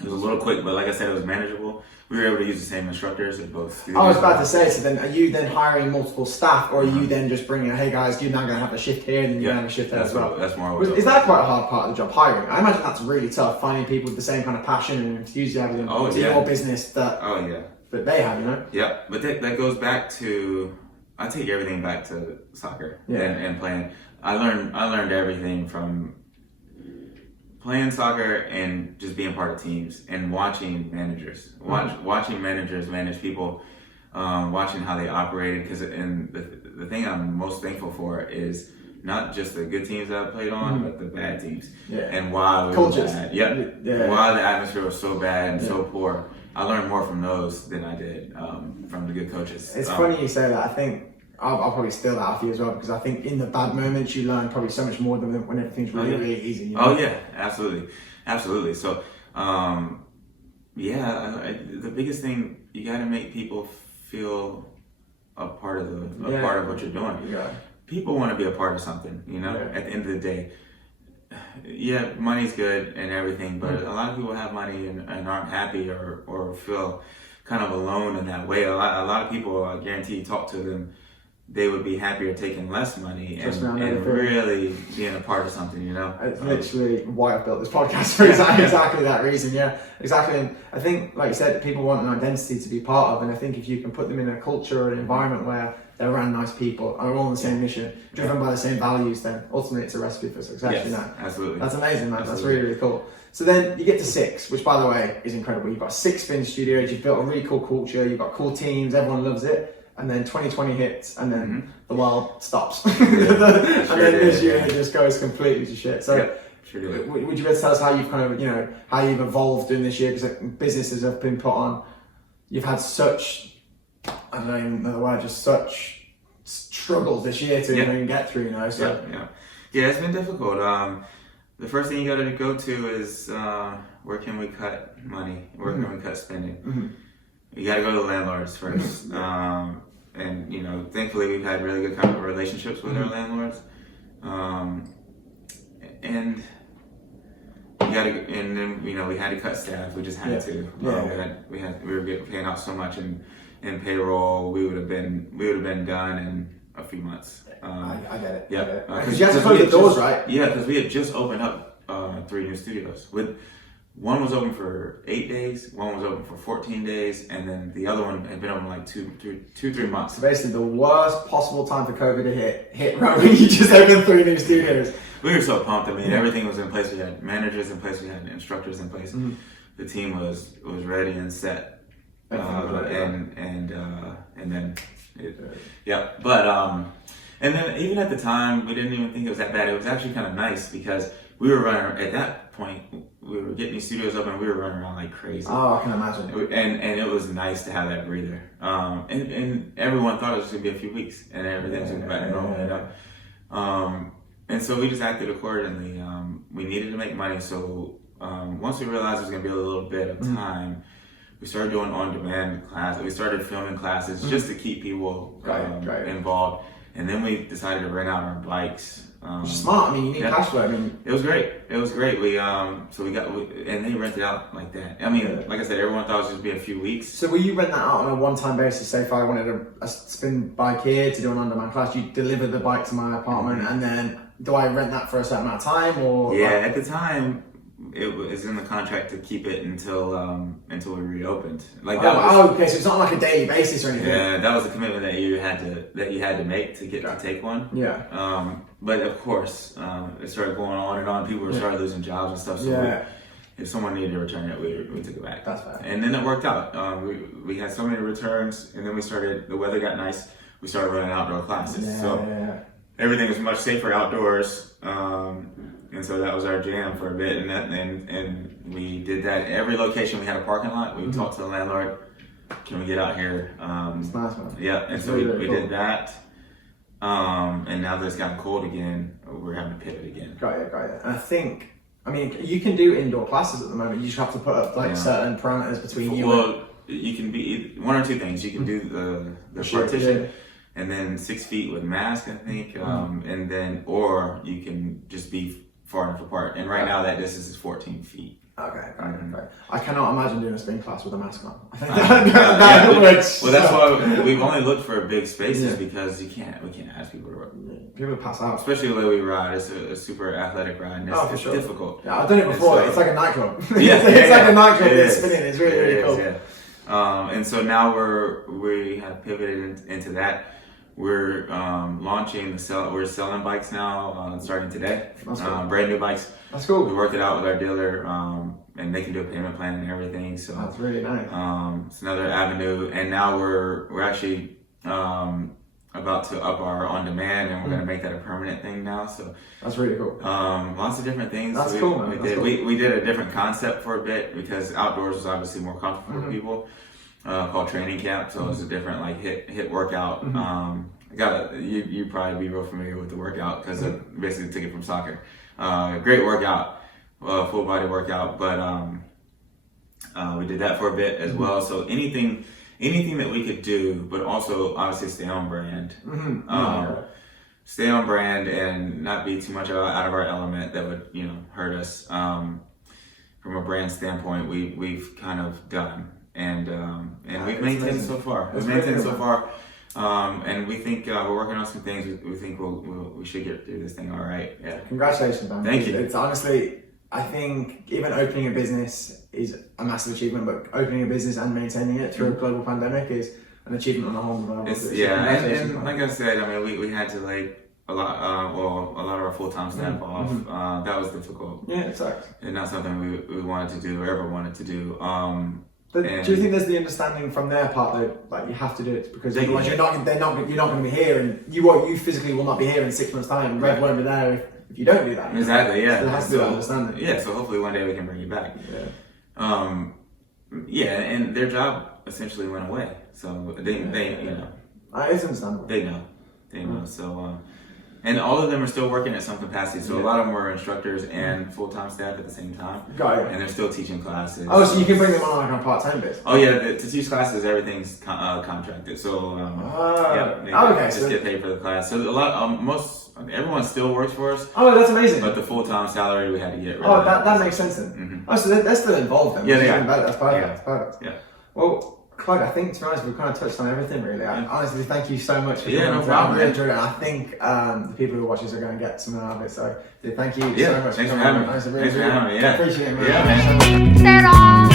It was a little quick, but like I said, it was manageable. We were able to use the same instructors at both studios. I was about to say, so then are you then hiring multiple staff, or are you then just bringing, hey guys, you're now going to have a shift here, and then you're going to have a shift there as well? That's more. Is that quite a hard part of the job, hiring? I imagine that's really tough, finding people with the same kind of passion and enthusiasm to your business that they have, you know? Yeah, but that goes back to, I take everything back to soccer and playing. I learned everything from playing soccer and just being part of teams and watching managers, watching managers manage people, watching how they operated. And the thing I'm most thankful for is not just the good teams that I played on, but the bad teams. And why we were bad. Why the atmosphere was so bad and so poor. I learned more from those than I did from the good coaches. It's funny you say that. I think I'll probably steal that off you as well, because I think in the bad moments you learn probably so much more than when everything's really easy. You know? Oh yeah, absolutely. So, the biggest thing, you got to make people feel a part of part of what you're doing. Yeah. People want to be a part of something. You know, at the end of the day. Yeah, money's good and everything, but a lot of people have money and aren't happy or feel kind of alone in that way. A lot of people, I guarantee you talk to them, they would be happier taking less money and really being a part of something, you know? It's literally why I've built this podcast, for exactly that reason, exactly. And I think, like you said, people want an identity to be part of, and I think if you can put them in a culture or an environment where they're around nice people, are all on the same mission, driven by the same values, then ultimately it's a recipe for success, you know? Absolutely. That's amazing, man. That's really, really cool. So then you get to 6, which by the way is incredible. You've got 6 spin studios, you've built a really cool culture, you've got cool teams, everyone loves it. And then 2020 hits, and then the world stops. And then this year it just goes completely to shit. So would you be able to tell us how you've kind of, how you've evolved during this year? Because businesses have been put on, you've had such, I don't even know the word, just such struggles this year to even get through, So Yeah, it's been difficult. The first thing you got to go to is where can we cut money? Where can we cut spending? You got to go to the landlords first. And, thankfully we've had really good kind of relationships with our landlords. And then we had to cut staff. We just had to. We were paying out so much in payroll. We would have been done in a few months. I get it. Yeah. Because you have to close the doors, right? Yeah, because we had just opened up 3 new studios. One was open for 8 days, one was open for 14 days, and then the other one had been open like 3 months. So basically the worst possible time for COVID to hit right when you just opened 3 new studios. We were so pumped. I mean, everything was in place. We had managers in place, we had instructors in place. The team was ready and set. And then even at the time, we didn't even think it was that bad. It was actually kind of nice because we were running, at that point, we were getting these studios up and we were running around like crazy. Oh, I can imagine. And it was nice to have that breather. And everyone thought it was going to be a few weeks and everything's going to be back to normal. And so we just acted accordingly. We needed to make money, so once we realized it was going to be a little bit of time, we started doing on-demand classes. We started filming classes just to keep people involved. And then we decided to rent out our bikes. Which is smart. I mean, you need cash flow. I mean, it was great. It was great. And they rented out like that. I mean, like I said, everyone thought it was just be a few weeks. So will you rent that out on a one-time basis? Say if I wanted a spin bike here to do an on-demand class, you deliver the bike to my apartment, and then do I rent that for a certain amount of time? Or at the time, it was in the contract to keep it until we reopened. Like that okay, so it's not like a daily basis or anything. Yeah, that was a commitment that you had to make to get to take one. Yeah. But of course, it started going on and on. People started losing jobs and stuff. So if someone needed to return it, we took it back. That's fair. And then it worked out. We had so many returns, and then the weather got nice. We started running outdoor classes. Everything was much safer outdoors. And so that was our jam for a bit, and we did that. Every location we had a parking lot. We talked to the landlord, can we get out here? It's nice, man. Yeah, and so we did that. And now that it's gotten cold again, we're having to pivot again. Got it. And I think, you can do indoor classes at the moment. You just have to put up certain parameters between you. Well, you can be one or two things. You can do the partition. And then 6 feet with mask, I think, and then, or you can just be far enough apart. And right now that distance is 14 feet. Okay. I cannot imagine doing a spin class with a mask on. I think that would. Well, that's why we've only looked for big spaces because we can't ask people to ride. People pass out. Especially the way we ride. It's a super athletic ride, and it's difficult. Yeah, I've done it before. It's like a nightclub. It's like a nightclub that's spinning. It's really cool. And so now we have pivoted into that. We're launching we're selling bikes now, starting today. That's cool. Brand new bikes. That's cool. We worked it out with our dealer, and they can do a payment plan and everything. So that's really nice. It's another avenue, and now we're actually about to up our on-demand, and we're going to make that a permanent thing now. So that's really cool. Lots of different things. That's cool, man. We did a different concept for a bit because outdoors was obviously more comfortable for people. Called training camp, so it's a different like hit workout. You probably be real familiar with the workout because I basically took it from soccer. Great workout, full body workout, but we did that for a bit as well. So anything that we could do, but also obviously stay on brand. Stay on brand and not be too much out of our element that would hurt us. From a brand standpoint, we've kind of done. And we've maintained so far. And we think we're working on some things. We think we should get through this thing all right. Yeah. Congratulations, man. Thank you. It's honestly, I think even opening a business is a massive achievement, but opening a business and maintaining it through a global pandemic is an achievement on a whole level. And like I said, we had to a lot of our full-time staff off. That was difficult. Yeah, it sucks. And not something we wanted to do or ever wanted to do. But do you think there's the understanding from their part that like you have to do it because otherwise you're not going to be here, and you physically will not be here in 6 months' time. Rev won't be there if you don't do that. Exactly. Yeah. So there has to be that understanding. Yeah. So hopefully one day we can bring you back. Yeah. And their job essentially went away. So they it's understandable. They know. So. And all of them are still working at some capacity. So a lot of them were instructors and full-time staff at the same time. Got it. And they're still teaching classes. Oh, so you can bring them on a part-time basis? Oh yeah, to teach classes, everything's contracted. So just get paid for the class. So everyone still works for us. Oh, that's amazing. But the full-time salary we had to get rid of. Oh, that makes sense then. Mm-hmm. Oh, so they're still involved then. Yeah, they are. That's perfect. That's perfect. Yeah. Well, Clyde, I think to be honest, we've kind of touched on everything really. Honestly, thank you so much for coming on. I really enjoyed it. I think the people who watch this are going to get something out of it. So thank you so much. Thanks for having me. Thanks for having me. Yeah. Appreciate it, man. Yeah, man. Set off.